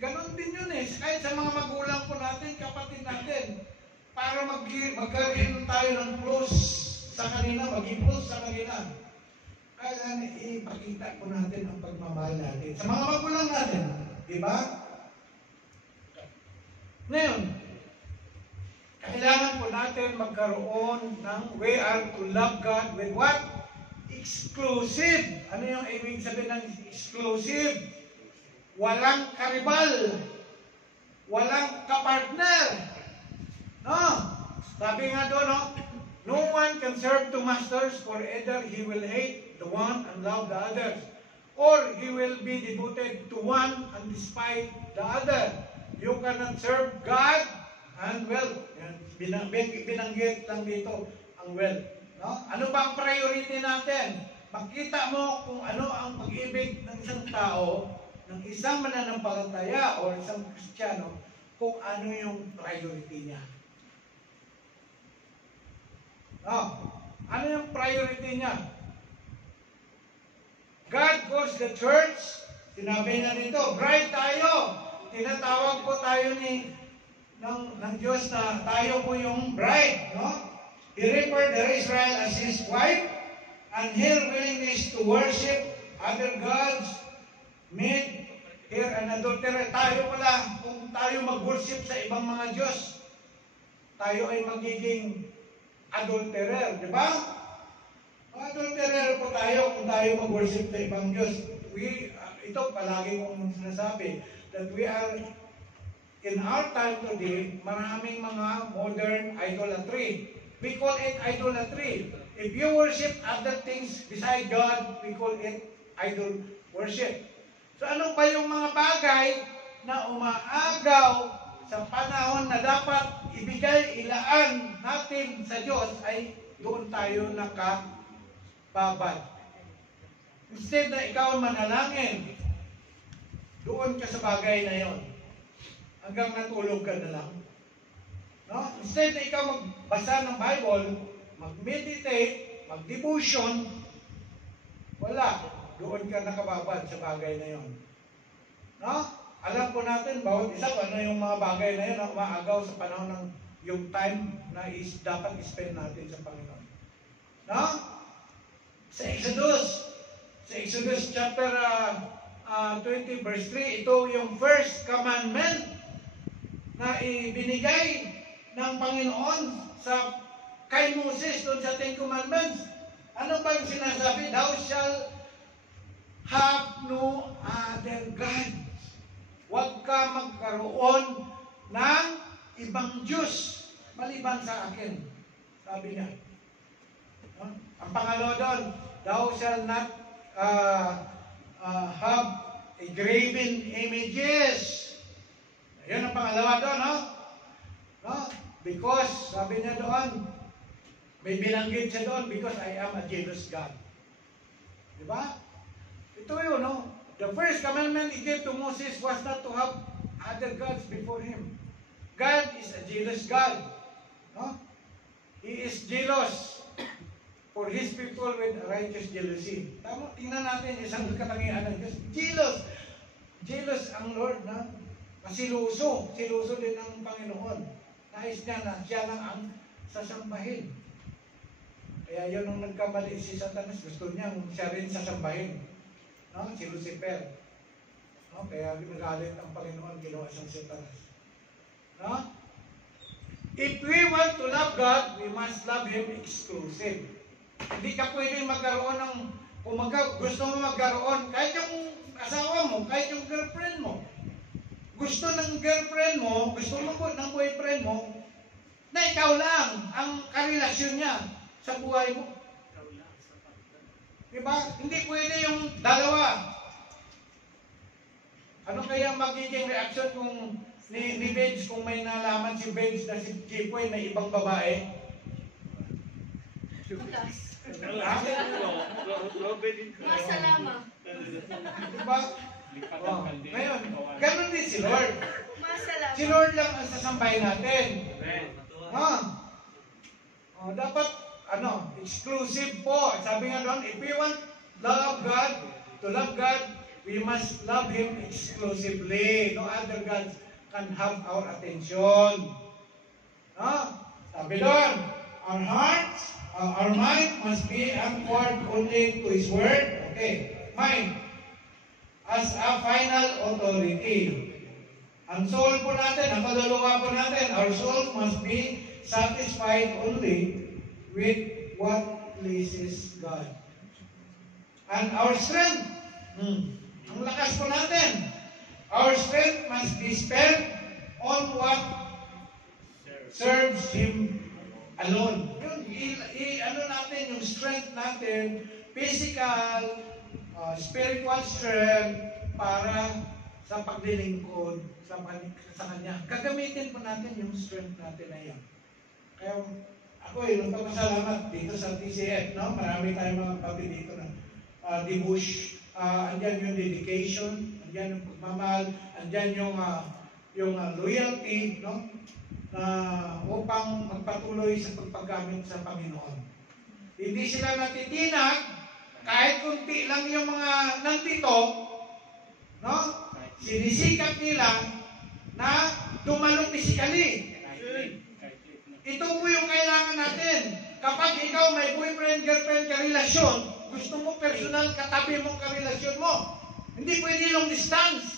Ganon din yun eh. Kahit sa mga magulang po natin, kapatid natin, para magkaroon tayo ng close sa kanila, maging close sa kanila. Kailangan ipakita po natin ang pagmamahal natin sa mga magulang natin. Diba? Ngayon, kailangan po natin magkaroon ng we are to love God with what? Exclusive. Ano yung ibig sabihin ng exclusive? walang karibal, walang kapartner. No? Sabi nga doon, no? No one can serve two masters, for either he will hate the one and love the other, or he will be devoted to one and despise the other. You cannot serve God and wealth. Binanggit lang dito ang wealth. No? Ano ba ang priority natin? Makita mo kung ano ang pag-ibig ng isang tao, ng isang mananampalataya o isang Kristiyano, kung ano yung priority niya. No? Ano yung priority niya? God calls the church, sinabi niya dito, bride tayo. Tinatawag po tayo ng Diyos na tayo po yung bride. No? He referred to Israel as his wife, and her willingness to worship other gods made her an adulterer. Tayo pala, kung tayo mag-worship sa ibang mga Diyos, tayo ay magiging adulterer, di ba? Adulterer po tayo kung tayo mag-worship sa ibang Diyos. Ito palagi kong sinasabi, that we are, in our time today, maraming mga modern idolatry. We call it idolatry. If you worship other things beside God, we call it idol worship. So ano pa yung mga bagay na umaagaw sa panahon na dapat ibigay, ilaan natin sa Diyos, ay doon tayo nakababad. Instead na ikaw manalangin, doon ka sa bagay na yon. Hanggang natulog ka na lang. No? Instead na ikaw magbasa ng Bible, mag-meditate, mag-devotion, wala. Doon ka nakababad sa bagay na yon. No? Alam po natin, bawat isa kung ano yung mga bagay na yun na umaagaw sa panahon ng yung time na dapat i-spend natin sa Panginoon. No? Sa Exodus chapter 20 verse 3, ito yung first commandment na ibinigay ng Panginoon kay Moses doon sa Ten Commandments. Ano ba yung sinasabi? Thou shalt have no other gods. Huwag ka magkaroon ng ibang Diyos maliban sa akin. Sabi niya. Ang pangalawa doon, thou shalt not have a graven images. Yan ang pangalawa doon, no? Because, sabi niya doon, may binanggit siya doon, because I am a jealous God. Diba? Ito yun, no? The first commandment he gave to Moses was not to have other gods before him. God is a jealous God. No? He is jealous for His people with righteous jealousy. Tama, tingnan natin isang katangian ng Diyos. Jealous. Jealous ang Lord na masiluso. Siluso din ang Panginoon. Nais niya na siya lang ang sasambahin. Kaya yun nung nagkamali si Satanas, gusto niya siya rin sasambahin. No? Si Lucifer. No? Kaya nagalit ang Panginoon, ginawa siyang Satanas. No? If we want to love God, we must love Him exclusive. Hindi ka pwede magkaroon ng, kung gusto mo magkaroon, kahit yung asawa mo, kahit yung girlfriend mo. Gusto ng girlfriend mo, gusto mo ng boyfriend mo, na ikaw lang ang karelasyon niya sa buhay mo. Diba? Hindi pwede yung dalawa. Ano kaya magiging reaction kung ni Benz, kung may nalaman si Benz na si Jipoy may ibang babae? Masalama. Diba? Oh, ngayon, ganun din si Lord. Masalama. Si Lord lang ang sasambahin natin. Dapat, exclusive po. Sabi nga doon, if we want to love God, we must love Him exclusively. No other gods can have our attention. Sabi doon, our hearts, our mind must be anchored only to His Word. Okay, mind as a final authority. Ang soul po natin, ang kaluluwa po natin, our soul must be satisfied only with what pleases God. And our strength, ang lakas po natin, Our strength must be spent on what serves Him alone. Yun, ano natin yung strength natin, physical, spiritual strength, para sa paglilingkod sa Kanya. Gagamitin po natin yung strength natin na yan. Kaya ako nagpapasalamat dito sa TCF, no? Marami tayong mga kapatid dito na devotion, andyan yung dedication, andyan yung pagmamahal, andyan yung loyalty, no? Upang magpatuloy sa pagpagamit sa Panginoon. Hindi sila natitinag, kahit kunti lang yung mga nandito, no? Sinisikap nila na dumalo physically. Ito po yung kailangan natin. Kapag ikaw may boyfriend-girlfriend karelasyon, gusto mo personal katabi mong karelasyon mo. Hindi pwede long distance.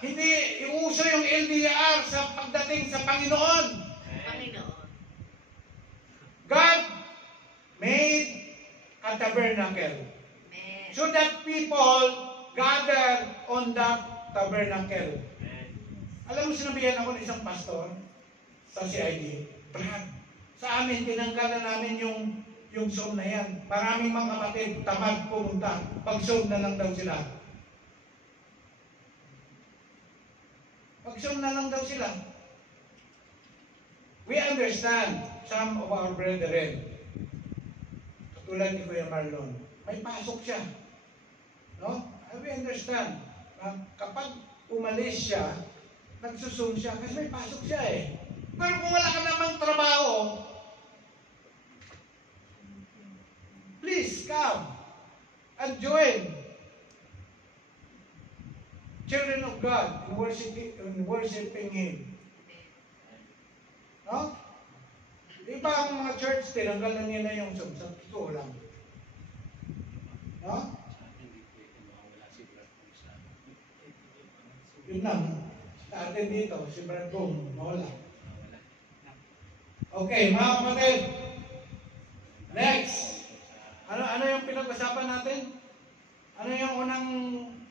Hindi iuso yung LDR sa pagdating sa Panginoon. God made a tabernacle so that people gather on that tabernacle. Alam mo, sinabihan ako ng isang pastor sa CID, Brad, sa amin, tinanggalan namin yung Zoom na yan. Maraming mga kapatid, tamad pumunta. Pag-Zoom na lang daw sila. Pag-Zoom na lang daw sila. We understand some of our brethren. Katulad ni Kuya Marlon. May pasok siya. No? We understand. Kapag umalis siya, nagsusum siya kasi may pasok siya eh. Pero kung wala ka namang trabaho, please come and join children of God in worshiping Him. No? Iba ang mga church, tinanggal na nila yung Zoom. Sa totoo lang. No? Yun lang. Sa atin dito, si Brad Boom, mawala. Okay, mga kapatid. Next. Ano yung pinag-usapan natin? Ano yung unang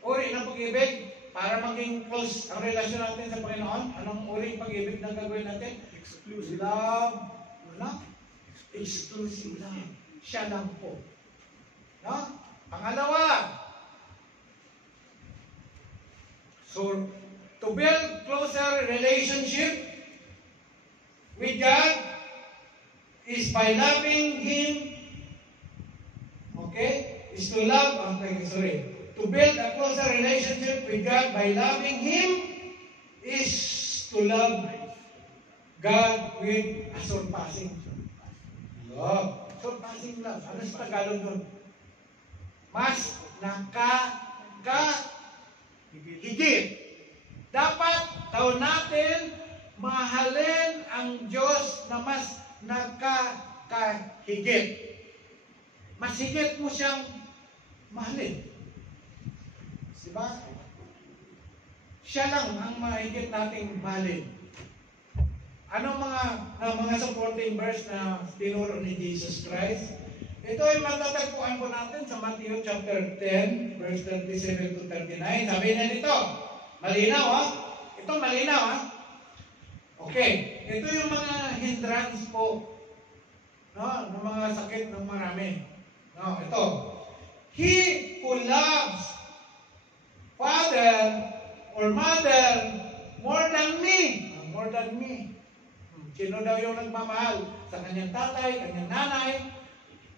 uri ng pag-ibig para maging close ang relasyon natin sa Panginoon? Anong uri ng pag-ibig na gagawin natin? Exclusive love. Ano? Exclusive love. Siya lang po. No? Pangalawa. So, to build closer relationship with God is by loving Him. Okay? Is to love, to build a closer relationship with God by loving Him is to love God with a surpassing love. Surpassing love. Ano sa Tagalog doon? Mas higit. Dapat daw natin mahalin ang Diyos na mas nakakahigit. Mas higit mo siyang mahalin. Diba? Siya lang ang mahigit nating mahalin. Anong mga supporting verse na tinuro ni Jesus Christ? Ito ay matatagpuan po natin sa Matthew chapter 10, verse 37 to 39. Sabi na dito, malinaw ha? Ito malinaw ha? Okay, ito yung mga hindrance po, no? Ng mga sakit ng marami. No, ito. He who loves father or mother more than me. More than me. Sino daw yung nagmamahal sa kanyang tatay, kanyang nanay,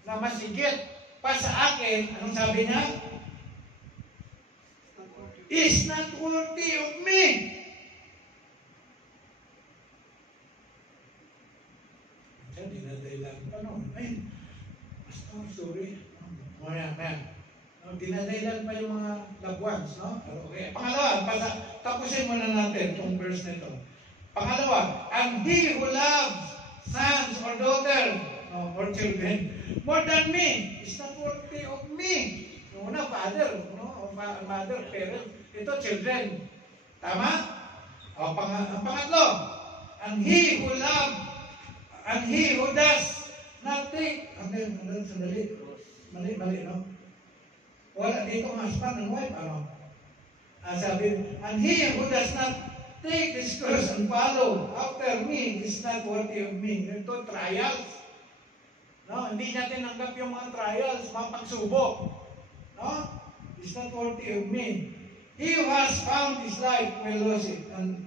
na mas higit pa sa akin? Anong sabi niya? Is not worthy of me. Diyan, dinadailan pa noon. Ay, pastor, sorry. Dinadailan pa yung mga loved ones, no? Okay. Pangalawa, tapusin muna natin itong verse nito. Pangalawa, and he who loves sons or daughters, or children, more than me, is not worthy of me. Una, father, no? Mother, parents. Ito, children. Tama? Ang pangatlo, and he who loves, and he who does not take, sandali, mali, no? Wala dito ang husband and wife, ano? Sabi, and he who does not take his cross and follow after me is not worthy of me. Ito, trials. No? Hindi niya tinanggap yung mga trials, mga pagsubok. No? Is not worthy of me. He who has found his life will lose it. And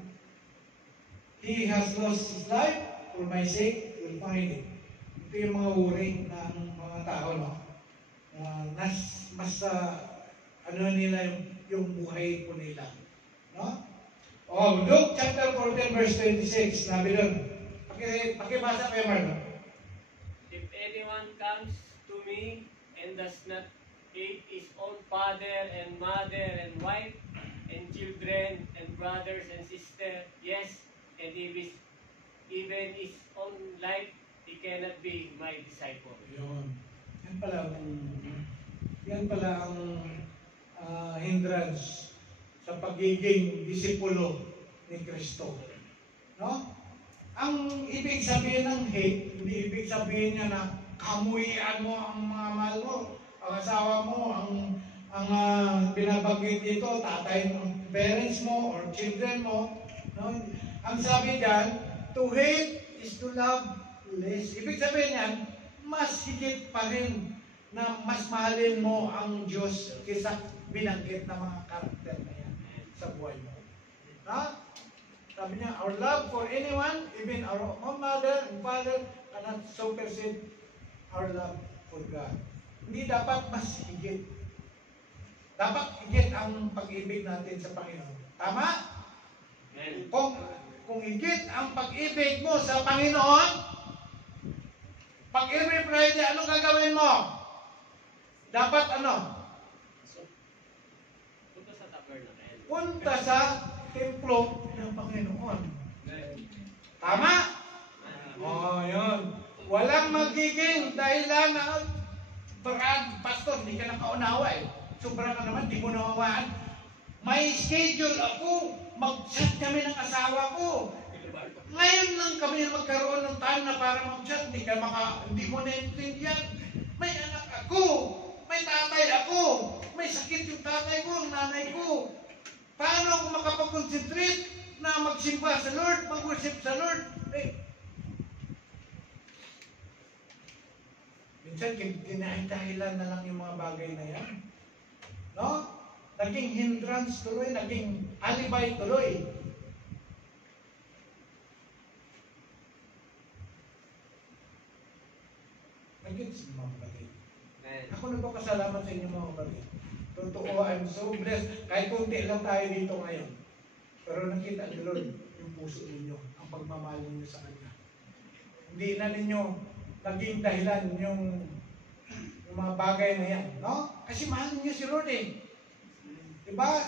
he has lost his life for my sake will find it. Ito yung mga uri ng mga tao, no? Ano nila yung buhay po nila. No? Oh, Luke chapter 14 verse 26, sabi doon. Pakibasa kayo, Marlon. If anyone comes to me and does not hate his own father and mother and wife and children and brothers and sisters, yes, and even his own life, he cannot be my disciple. Yun. Yan pala ang hindrance sa pagiging disipulo ni Kristo. No? Ang ibig sabihin ng hate, hindi ibig sabihin niya na kamuhian mo ang mga mahal mo, ang asawa mo, ang binabanggit dito, tatay mo, parents mo, or children mo. No? Ang sabi diyan, to hate is to love less. Ibig sabihin niyan, mas higit pa rin na mas mahalin mo ang Diyos kaysa binanggit na mga karakter na yan sa buhay mo. Ha? Sabi niya, our love for anyone, even our own mother and father, cannot supersede our love for God. Hindi dapat mas higit. Dapat higit ang pag-ibig natin sa Panginoon. Tama? Kung higit ang pag-ibig mo sa Panginoon, pag every Friday, ano gagawin mo? Dapat ano? Punta sa tabernacle. Punta sa templo ng Panginoon. Tama? Oh, yun. Walang magiging dahilan na pastor, hindi ka nakaunawa eh. Sobra ka naman, di mo nawawaan. May schedule ako. Mag-chat kami ng asawa ko. Ngayon lang kami magkaroon ng time na para mag-chat. Hindi mo naintindihan. May anak ako. May tatay ako. May sakit yung tatay ko, ang nanay ko. Paano ako makapag-concentrate na magsimba sa Lord, mag-worship sa Lord? Minsan, dinahidahilan na lang yung mga bagay na yan. No? Naging hindrance tuloy, naging alibay tuloy. Naging mga kapatid. Ako nagpapasalamat sa inyo mga kapatid. Totoo, I'm so blessed. Kahit kunti lang tayo dito ngayon. Pero nakita ni Lord yung puso ninyo, ang pagmamahal ninyo sa Kanya. Hindi na ninyo naging dahilan yung mga bagay na yan. No? Kasi mahal ninyo si Lord eh. Diba?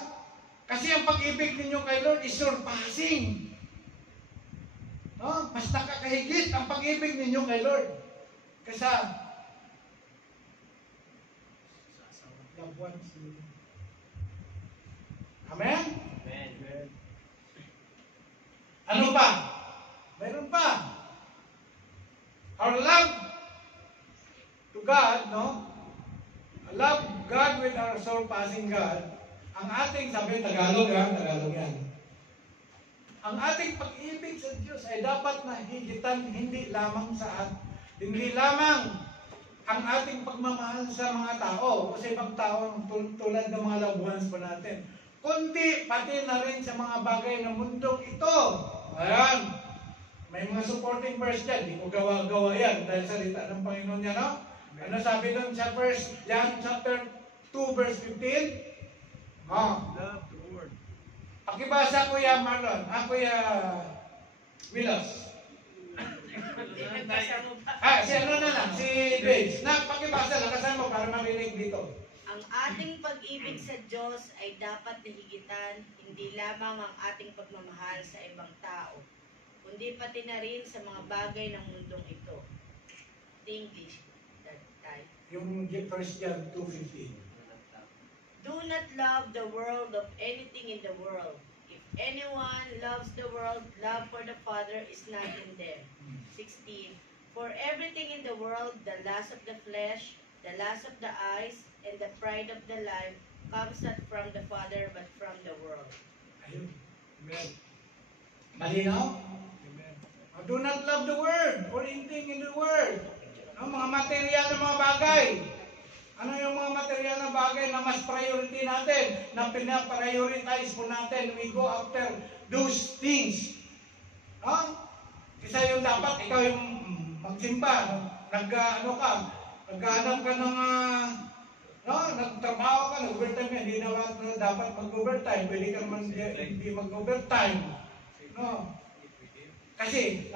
Kasi ang pag-ibig ninyo kay Lord is surpassing. No? Mas nakakahigit ang pag-ibig ninyo kay Lord. Kasi loved ones. Amen? Amen. Ano pa? Mayroon pa. Our love to God, no? Love God with our surpassing God. Ang ating, sabi Tagalog Tagalog yan. Ang ating pag-ibig sa Diyos ay dapat na higitan hindi lamang hindi lamang ang ating pagmamahal sa mga tao o sa ibang tao tulad ng mga loved ones pa natin. Kundi pati na rin sa mga bagay ng mundong ito. Ayan. May mga supporting verse dyan. Hindi ko gawa-gawa yan dahil salita ng Panginoon niya, no? Ano sabi doon sa John chapter 2 verse 15? Love the Lord. Pakibasa Kuya Marlon. Kuya Milos. Si ano na lang, si Grace. Pakibasa lang, kasama mo para marinig dito. Ang ating pag-ibig sa Diyos ay dapat nahigitan hindi lamang ang ating pagmamahal sa ibang tao, kundi pati na rin sa mga bagay ng mundong ito. English, that type. Yung 1 John 2:15. Do not love the world of anything in the world. If anyone loves the world, love for the Father is not in them. 16. For everything in the world, the lust of the flesh, the lust of the eyes, and the pride of the life comes not from the Father but from the world. Ayun. Amen. Malinaw? Amen. Do not love the world or anything in the world. No, mga material na mga bagay. Ano yung mga material na bagay na mas priority natin, na pinaprioritize po natin? We go after those things. No? Isa yung dapat, ikaw yung magsimba, naghanap ka ng, nagtrabaho ka, nag-overtime yan, hindi na dapat mag-overtime, pwede ka naman hindi mag-overtime. No? Kasi,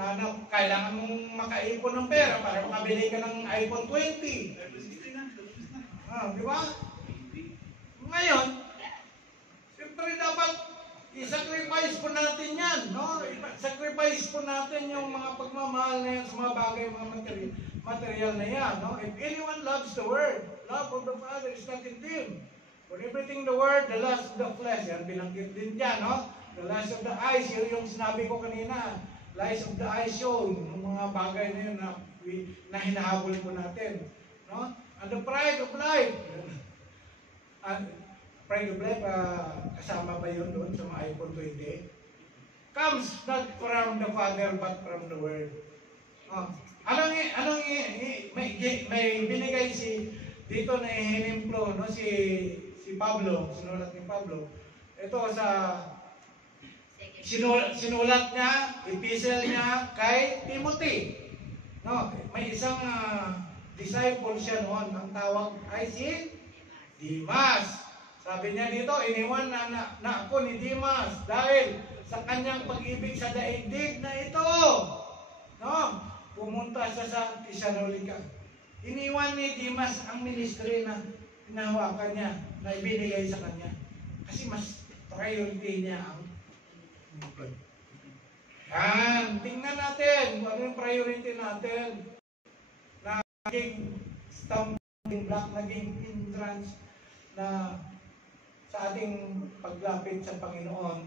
kailangan mong makaipon ng pera para makabili ka ng iPhone 20. Di ba? Ngayon, siyempre dapat i-sacrifice po natin yan, no? I-sacrifice po natin yung mga pagmamahal na yan sa mga bagay, mga material na yan, no? If anyone loves the Word, love of the Father is not in them. For everything the Word, the lust of the flesh, yan binanggit din dyan, no? The lust of the eyes, yun yung sinabi ko kanina, lies of the eyes yun, yung mga bagay na yun na hinahabol po natin, no? And the pride of life, pride of life, kasama ba yun doon sa mga iPhone 20? Comes not from the Father but from the Word. May binigay dito na ihinimplo, no, si Pablo, sinulat ni Pablo. Ito sa sinulat niya, epistle niya kay Timothy. No, may isang disciple siya noon, ang tawag ay si Dimas. Sabi niya dito, iniwan na ako ni Dimas dahil sa kanyang pag-ibig sa daigdig na ito. No? Pumunta siya sa Thessalonica. Iniwan ni Dimas ang ministry na hinahawakan niya, na ibinigay sa kanya. Kasi mas priority niya ang yan. Tingnan natin kung ano yung priority natin. Naging stumbling block, naging hindrance na sa ating paglapit sa Panginoon,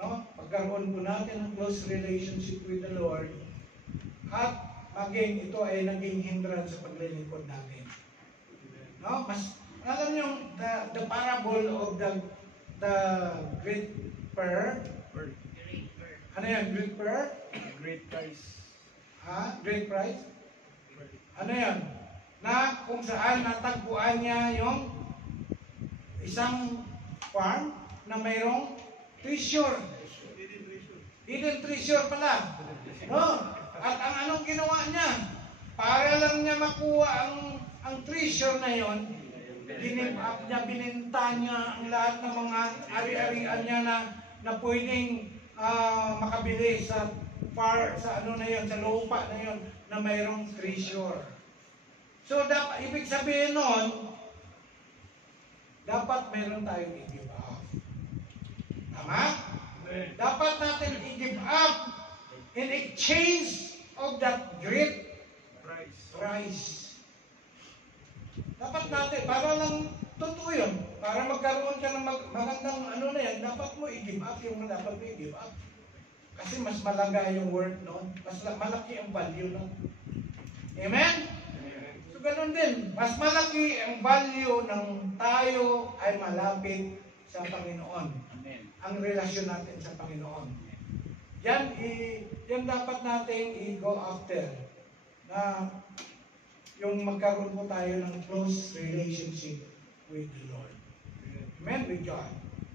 no? Pagkaroon po natin ng close relationship with the Lord, at maging ito ay naging hindrance sa paglilingkod natin. No? Mas alam niyo the parable of the great pearl. Ano yan? Great pearl? Great price. Great price? Ano yan? Na kung saan natagpuan niya yung isang farm na mayroong treasure. Hidden treasure pala. No? At ang anong ginawa niya? Para lang niya makuha ang treasure na yon, ginip up niya, bininta niya ang lahat ng mga ari-arian niya na pwedeng makabili sa ano na yon, sa lupa na yon na mayroong treasure. So, ibig sabihin nun, dapat mayroon tayong i-give up. Tama? Dapat natin i-give up in exchange of that great price. Dapat natin, para lang totoo yun, para magkaroon ka ng magandang ano na yan, dapat mo i-give up yung dapat mo i-give up. Kasi mas malaga yung worth noon, mas malaki ang value noon. Amen? So ganun din, mas malaki ang value ng tayo ay malapit sa Panginoon. Amen. Ang relasyon natin sa Panginoon. Yan dapat nating i-go after. Na yung magkaroon po tayo ng close relationship with the Lord. Amen? With God.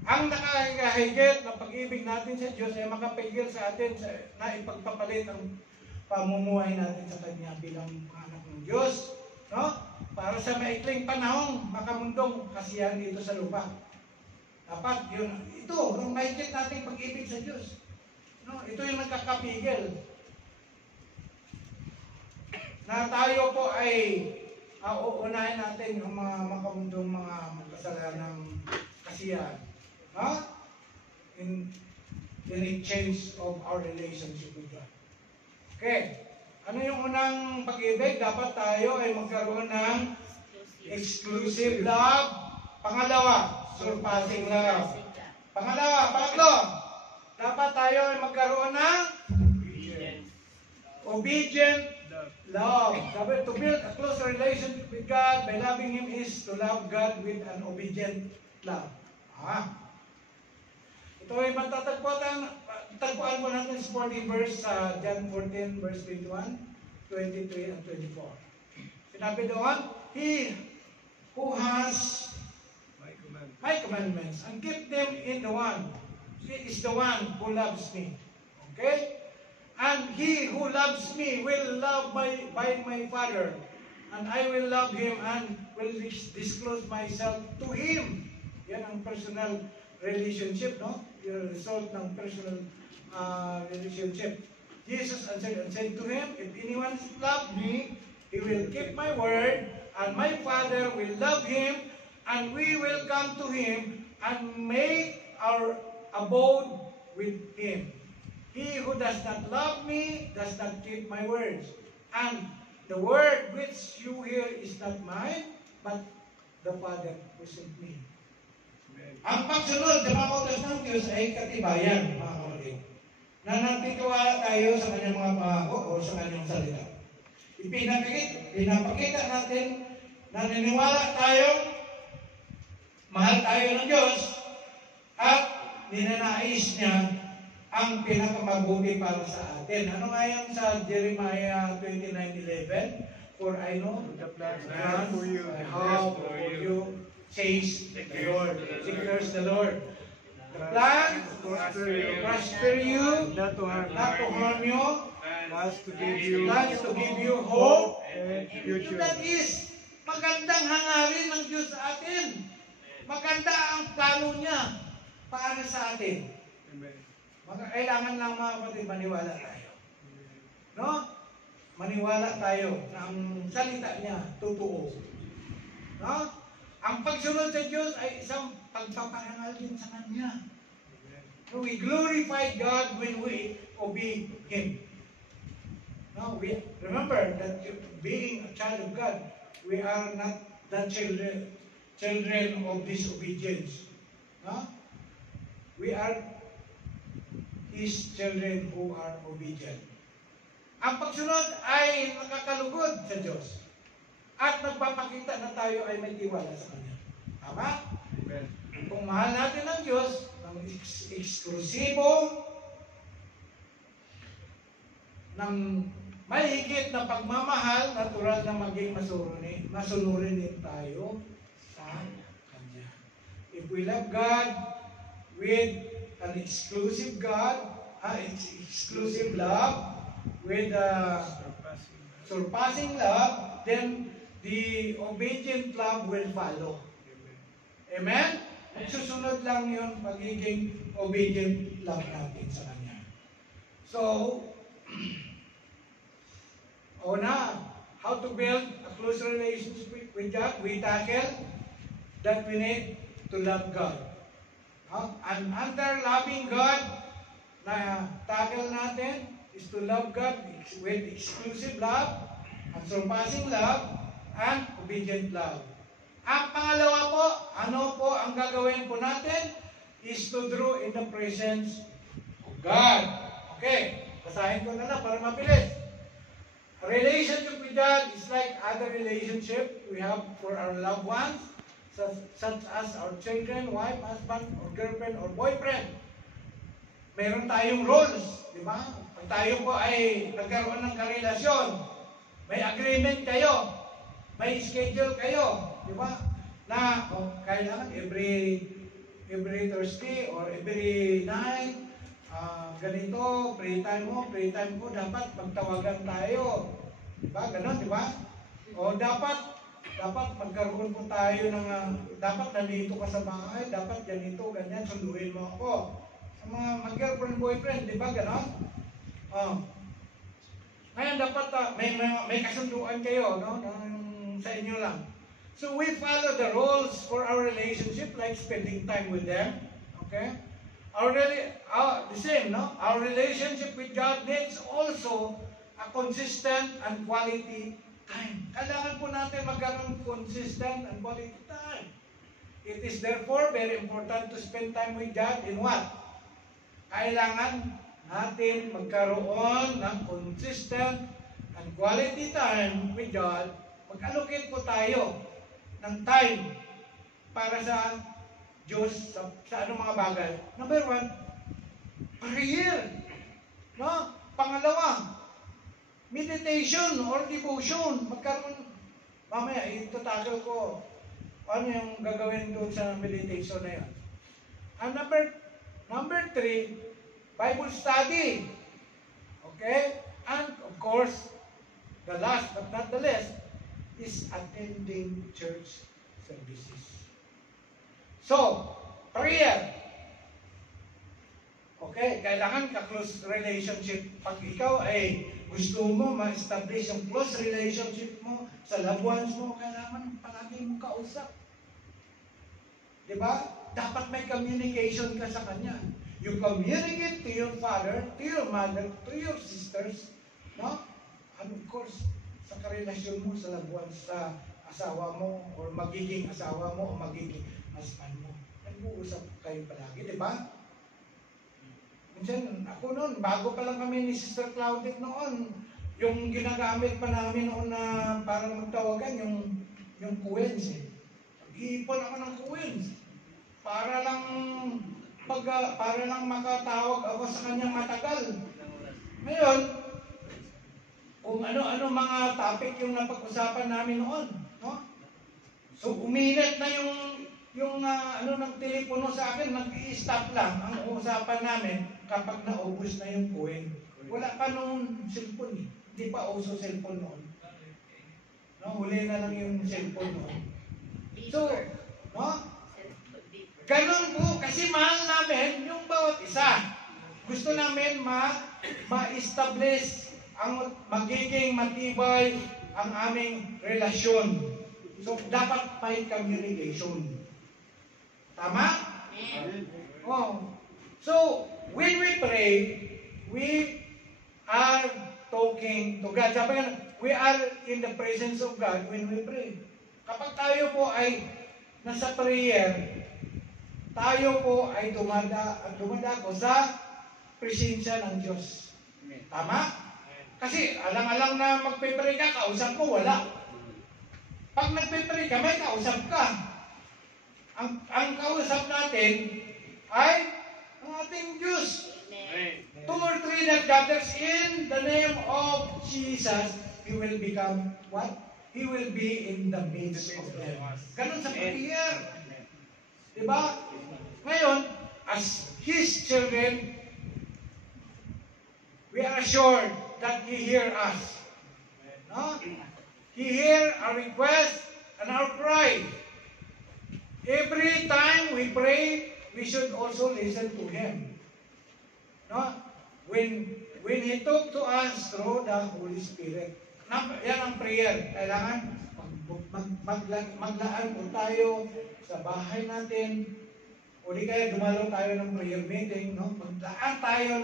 Ang nakakahigit na pag-ibig natin sa Diyos ay makapigil sa atin na ipagpapalit ang pamumuhay natin sa Kanya bilang anak ng Diyos. No? Para sa maikling panahong makamundong kasiyahan dito sa lupa. Dapat yun, ito, ang mahigit nating pag-ibig sa Diyos. No? Ito yung nagkakapigil. Na tayo po ay uunahin natin yung mga makamundong mga kasalanang kasiyahan. No? In exchange of our relationship with God. Okay. Ano yung unang pag-ibig? Dapat tayo ay magkaroon ng exclusive love. Pangalawa, surpassing love. Pangatlo, dapat tayo ay magkaroon ng obedient love. Sabi, to build a close relationship with God by loving Him is to love God with an obedient love. Ito ay tagpuan po natin sa 14 verse sa John 14 verse 21, 23, and 24. Sinabi doon, He who has my commandments and keep them in the one, He is the one who loves me. Okay? And he who loves me will love by my Father, and I will love him and will disclose myself to him. Yan ang personal relationship, no? Yung result ng personal relationship. Jesus answered and said to him, if anyone loves me, he will keep my word, and my Father will love him, and we will come to him and make our abode with him. He who does not love me does not keep my words. And the word which you hear is not mine, but the Father who sent me. Ang pagsunod sa mga utos ng Diyos ay katibayan, mga kapatid. Na nagtitiwala tayo sa kanyang mga pangako o sa kanyang salita. Pinapakita natin na naniniwala tayo, mahal tayo ng Diyos, at ninanais niya ang pinakamabuti para sa atin. Ano nga yan sa Jeremiah 29:11? For I know The plans I plans have for you. I have for you, says the Lord. Declares the Lord. The plan To prosper you, not to harm you, plans to give you plans to give you hope. and Yung future. that is, magandang hangarin ng Diyos sa atin. Maganda ang plano niya para sa atin. Amen. Kailangan lang mga kapatid, maniwala tayo. No? Maniwala tayo na ang salita niya totoo. No? Ang pagsunod sa Diyos ay isang pagpaparangal din sa Kanya. No, we glorify God when we obey Him. No, we remember that being a child of God, we are not the children of disobedience. No? We are His children who are obedient. Ang pagsunod ay nakakalugod sa Diyos at nagpapakita na tayo ay may tiwala sa Kanya. Tama? Amen. Kung mahal natin ang Diyos, ng eksklusibo, ng may higit na pagmamahal, natural na maging masunurin din tayo sa Kanya. If we love God with an exclusive exclusive love, with surpassing love, then the obedient love will follow. Amen? Susunod lang yun, pagiging obedient love natin sa Kanya. So, how to build a close relationship with God? We tackle that we need to love God. And under loving God, na tackle natin is to love God with exclusive love, and surpassing love, and obedient love. Ang pangalawa po, ano po ang gagawin po natin? Is to draw in the presence of God. Okay, basahin ko na lang para mabilis. A relationship with God is like other relationship we have for our loved ones, such as our children, wife, husband, or girlfriend, or boyfriend. Meron tayong roles, di ba? Pag tayo po ay nagkaroon ng karelasyon, may agreement kayo, may schedule kayo, di ba? Na kailangan every Thursday or every night, ganito, free time mo, dapat magtawagan tayo. Di ba? Ganon, di ba? O dapat magkaroon po tayo ng, dapat nandito ka sa bahay, dapat ganito, ganyan, sunduin mo ako. Sa mga mag-girlfriend, boyfriend, di ba ganon? Ngayon dapat may kasunduan kayo, no? Sa inyo lang. So we follow the rules for our relationship, like spending time with them. Okay? The same, no? Our relationship with God needs also a consistent and quality time. Kailangan po natin magkaroon consistent and quality time. It is therefore very important to spend time with God in what? Kailangan natin magkaroon ng consistent and And quality time with God, mag-allocate po tayo ng time para sa Diyos, sa anong mga bagay. Number one, prayer. No? Pangalawa, meditation or devotion. Magkaroon, mamaya, itatagal ko ano yung gagawin doon sa meditation na yan. And number three, Bible study. Okay? And of course, the last but not the least, is attending church services. So, prayer. Okay, kailangan ka-close relationship. Pag ikaw ay gusto mo ma-establish yung close relationship mo sa loved ones mo, kailangan palagi mong kausap. Diba? Dapat may communication ka sa kanya. You communicate to your father, to your mother, to your sisters, no? And of course, sa karelasyon mo sa loved ones, sa asawa mo, or magiging asawa mo, o magiging husband mo. Nag-uusap kayo palagi, di ba? Minsan, ako noon, bago pa lang kami ni Sister Claudette noon, yung ginagamit pa namin noon na parang magtawagan, yung coins eh. Iipon ako ng coins. Para lang makatawag ako sa kanyang matagal. Ngayon, kung ano-ano mga topic yung napag-usapan namin noon, no? So, uminit na yung ng telepono sa akin, nag-i-stop lang ang usapan namin kapag naubos na yung coin. Wala pa noon cellphone eh. Hindi pa uso cellphone noon. No, huli na lang yung cellphone noon. So, no? Ganun po, kasi mahal namin yung bawat isa. Gusto namin ma-establish ang magiging matibay ang aming relasyon. So, dapat may communication. Tama? Oh. So, when we pray, we are talking to God. Sabi nga, we are in the presence of God when we pray. Kapag tayo po ay nasa prayer, tayo po ay dumadako sa presensya ng Diyos. Tama? Kasi alang-alang na magpe-pray ka, kausap ko, wala. Pag nagpe-pray ka, may kausap ka. Ang kausap natin ay ang ating Diyos. Amen. 2 or 3 that gathers in the name of Jesus, He will become what? He will be in the midst of them. Ganun sa prayer. Diba? Ngayon, as His children, we are assured that He hears us. No? He hears our request and our cry. Every time we pray, we should also listen to Him. No? When He talk to us through the Holy Spirit. Yan ang prayer. Kailangan maglaan po tayo sa bahay natin, o di kaya dumalo tayo ng prayer meeting, no? Maglaan tayo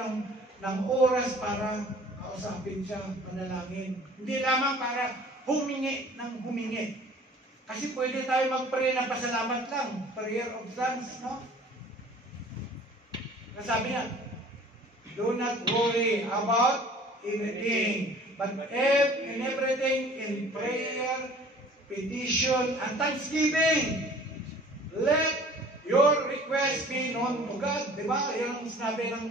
ng oras para kausapin siya, manalangin. Hindi lamang para humingi ng humingi. Kasi pwede tayo mag-pray ng pasalamat lang, prayer of thanks, no? Sabi niya, do not worry about anything, but in everything, in prayer, petition, and thanksgiving, let your request be known to God. Diba? Yan ang sinabi ng,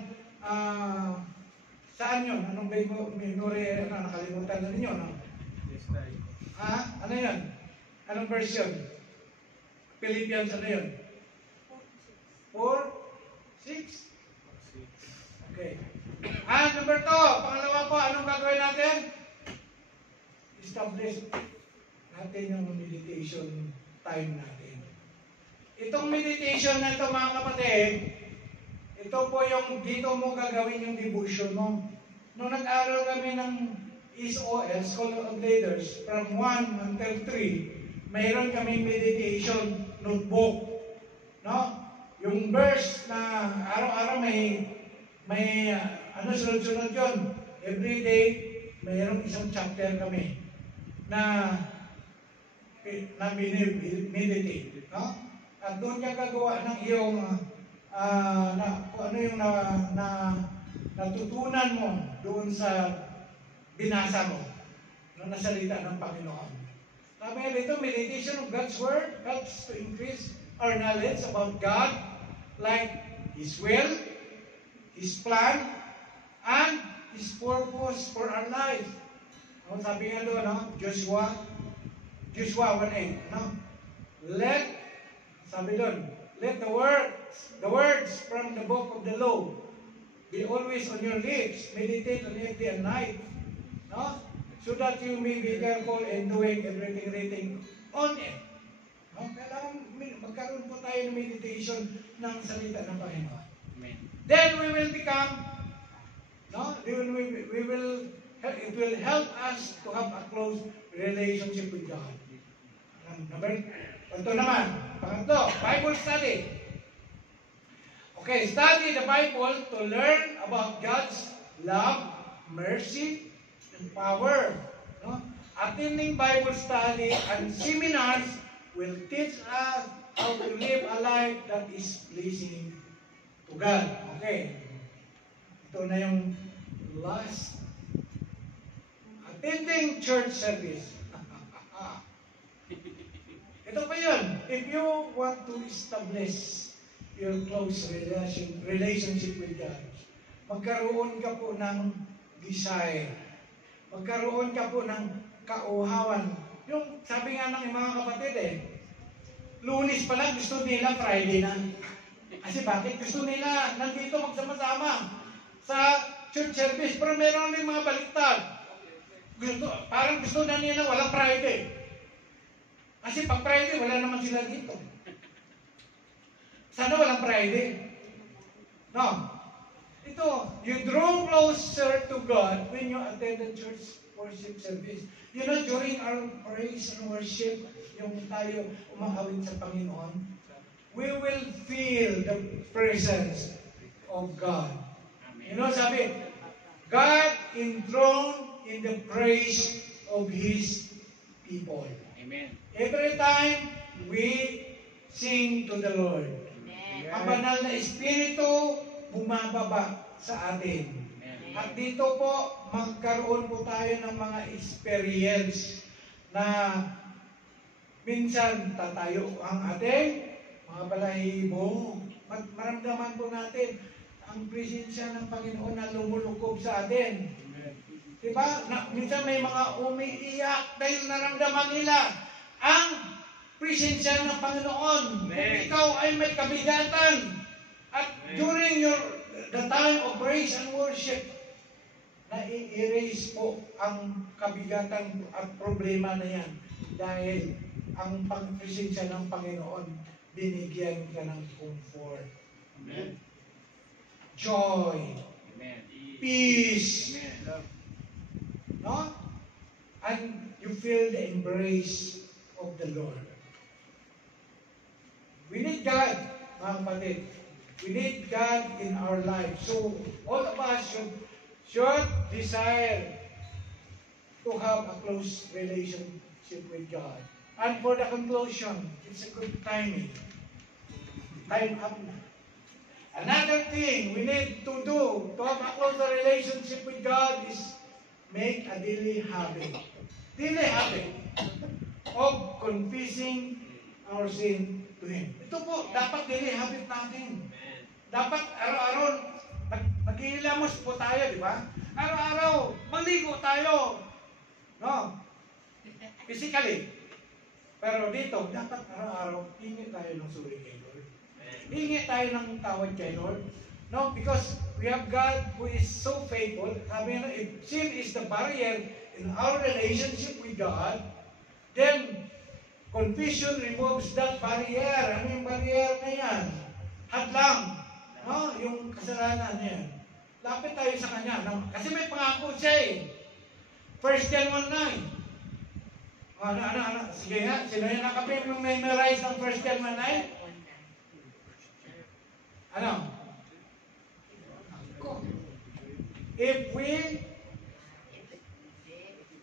saan yun? Anong memory, nakalimutan na ninyo, no? Ano yun? Anong version? Philippians, ano yun? 4, 6? Okay. Number 2, pangalawa po, anong gagawin natin? Establish natin yung meditation time natin. Itong meditation na ito, mga kapatid, ito po yung dito mo gagawin yung devotion mo. Nung nag-aral kami ng SOL, School of Leaders, from 1 until 3, mayroon kaming meditation notebook. No? Yung verse na araw-araw may sunod-sunod yun. Every day, mayroong isang chapter kami na meditate. No? At doon ka gagawa ng iyong kung ano yung natutunan mo doon sa binasa mo. na nasalita ng Panginoon. Sabi nga dito, meditation of God's Word helps to increase our knowledge about God, like His will, His plan, and His purpose for our life. Ang sabi nga doon, no? Joshua 1:8, no? Sabi doon, let the words from the book of the law be always on your lips, meditate on it day and night, no? So that you may be careful in doing everything written on it. No? Kailangan magkaroon po tayo ng meditation ng salita ng Panginoon. Amen. Then we will become, no? It will help us to have a close relationship with God. Ito naman, pangatlo, Bible study. Okay, study the Bible to learn about God's love, mercy, and power. No? Attending Bible study and seminars will teach us how to live a life that is pleasing to God. Okay. Ito na yung last. Attending church service. Ito pa yun. If you want to establish your close relationship with God, magkaroon ka po ng desire. Magkaroon ka po ng kauhawan. Yung sabi nga ng mga kapatid Lunes pa lang gusto nila Friday na. Kasi bakit? Gusto nila nandito magsama-sama sa church service, pero meron din mga baliktad. Parang gusto na nila walang Friday. Kasi pag Friday, wala naman sila dito. Sana walang Friday. No. Ito, you draw closer to God when you attend the church worship service. You know, during our praise and worship, yung tayo umahawin sa Panginoon, we will feel the presence of God. You know, sabi, God enthroned in the praise of His people. Amen. Every time we sing to the Lord, ang banal na Espiritu bumababa sa atin. Amen. At dito po, magkaroon po tayo ng mga experience na minsan tatayo ang ating mga balahibo. Maramdaman po natin ang presensya ng Panginoon na lumulukob sa atin. Diba? Minsan may mga umiiyak dahil naramdaman nila ang presensya ng Panginoon. Kung ikaw ay may kabigatan at during the time of praise and worship, na-erase po ang kabigatan at problema na yan dahil ang presensya ng Panginoon binigyan ka ng comfort. Amen. Joy. Amen. Peace. Amen. No? And you feel the embrace of the Lord. We need God, mga kapatid. We need God in our life. So, all of us should desire to have a close relationship with God. And for the conclusion, it's a good timing. Time up na. Another thing we need to do to have a closer relationship with God is make a daily habit of confessing our sin to Him. Ito po, dapat daily habit natin. Dapat araw-araw, naghihilamos po tayo, di ba? Araw-araw, maligo tayo. No? Physically. Pero dito, dapat araw-araw, hingi tayo ng suri kay Lord. Hingi tayo ng tawad kay Lord. No, because we have God who is so faithful. Sabi nga, if sin is the barrier in our relationship with God, then confession removes that barrier. Ano yung barrier na yan? Hadlang. No, yung kasalanan na yan. Lapit tayo sa Kanya. No? Kasi may pangako siya 1 John 1:9. Sige nga, sino yung nakapag-memorize ng 1 John 1:9? Ano? If we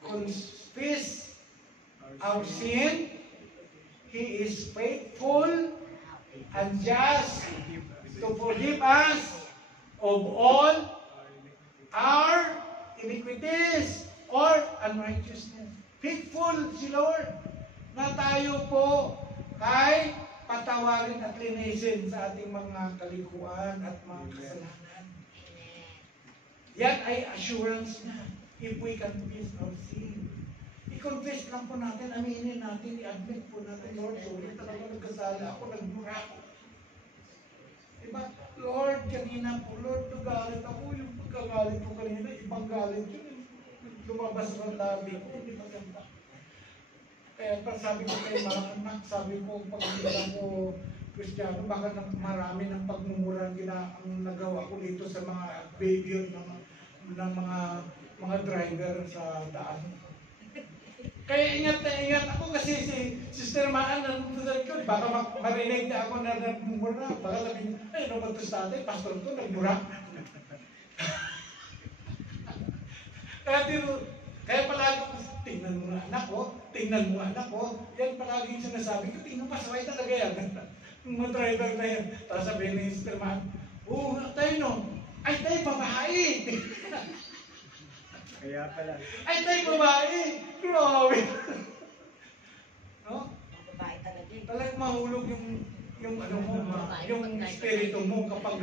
confess our sin, He is faithful and just to forgive us of all our iniquities or unrighteousness. Faithful si Lord na tayo po ay patawarin at linisin sa ating mga kalikuan at mga kasalanan. Yan ay assurance na if we confess our sin. I-confess lang po natin, aminin natin, i-admit po natin, Lord, sorry talaga nagkasala ako, nagmura ako. Diba? Lord, kanina po, Lord, nagalit ako, yung pagkagalit ko kanina, ibang galit yun. Lumabas ng labi ko, hindi maganda. Kaya sabi ko kay mga anak, sabi ko, pag hindi ako Kristiyano, baka marami ng pagmumura ang nagawa ko dito sa mga behavior ng mga driver sa daan. Kaya ingat na ingat ako kasi si Sister Maan nandun sa likod. Baka marinig na ako na nagmumura. Baka sabihin, ay, no, ba't tatay, pastor ko, nagmura. Kaya palagi ko, tingnan mo nga anak ko, tingnan mo nga anak ko. Yan palagi yung sinasabi ko, tingnan mo, pasaway talaga yan. Mga driver na yan. Tapos sabihin ni Sister Maan, oo, tayo no, ay tayo babae. Kaya pala. Ay tayo babae. Grabe. No? Babae talaga eh. Talagang mahulog yung ano mo, yung espiritu mo kapag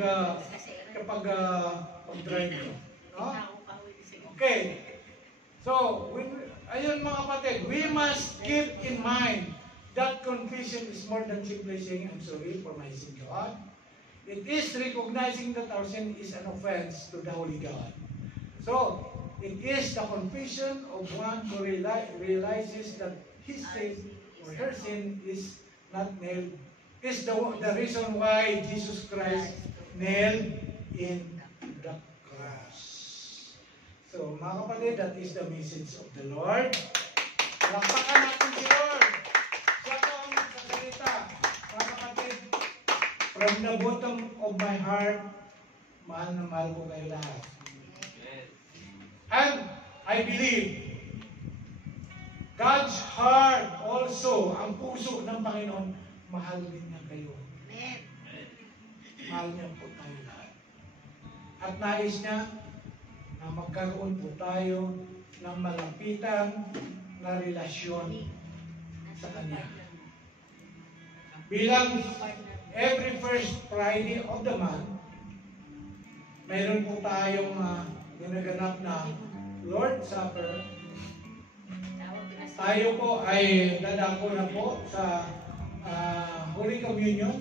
mag-drive mo. No? Okay. So, ayun mga kapatid, we must keep in mind that confession is more than simply saying, I'm sorry for my sin, God. It is recognizing that our sin is an offense to the Holy God. So, it is the confession of one who realizes that his sin or her sin is not nailed, is the reason why Jesus Christ nailed in the cross. So, mga kapatid, that is the message of the Lord. Lakpakan natin si Lord. Siya po ang nagsasalita. Mga kapatid, from the bottom of my heart, mahal na mahal ko kayo lahat. And I believe God's heart also, ang puso ng Panginoon, mahal din niya kayo. Mahal niya po tayo lahat. At nais niya na magkaroon po tayo ng malapitan na relasyon sa Kanya. Bilang every first Friday of the month, mayroon po tayong ginaganap na Lord Supper. Tayo po ay dadako na po sa Holy Communion.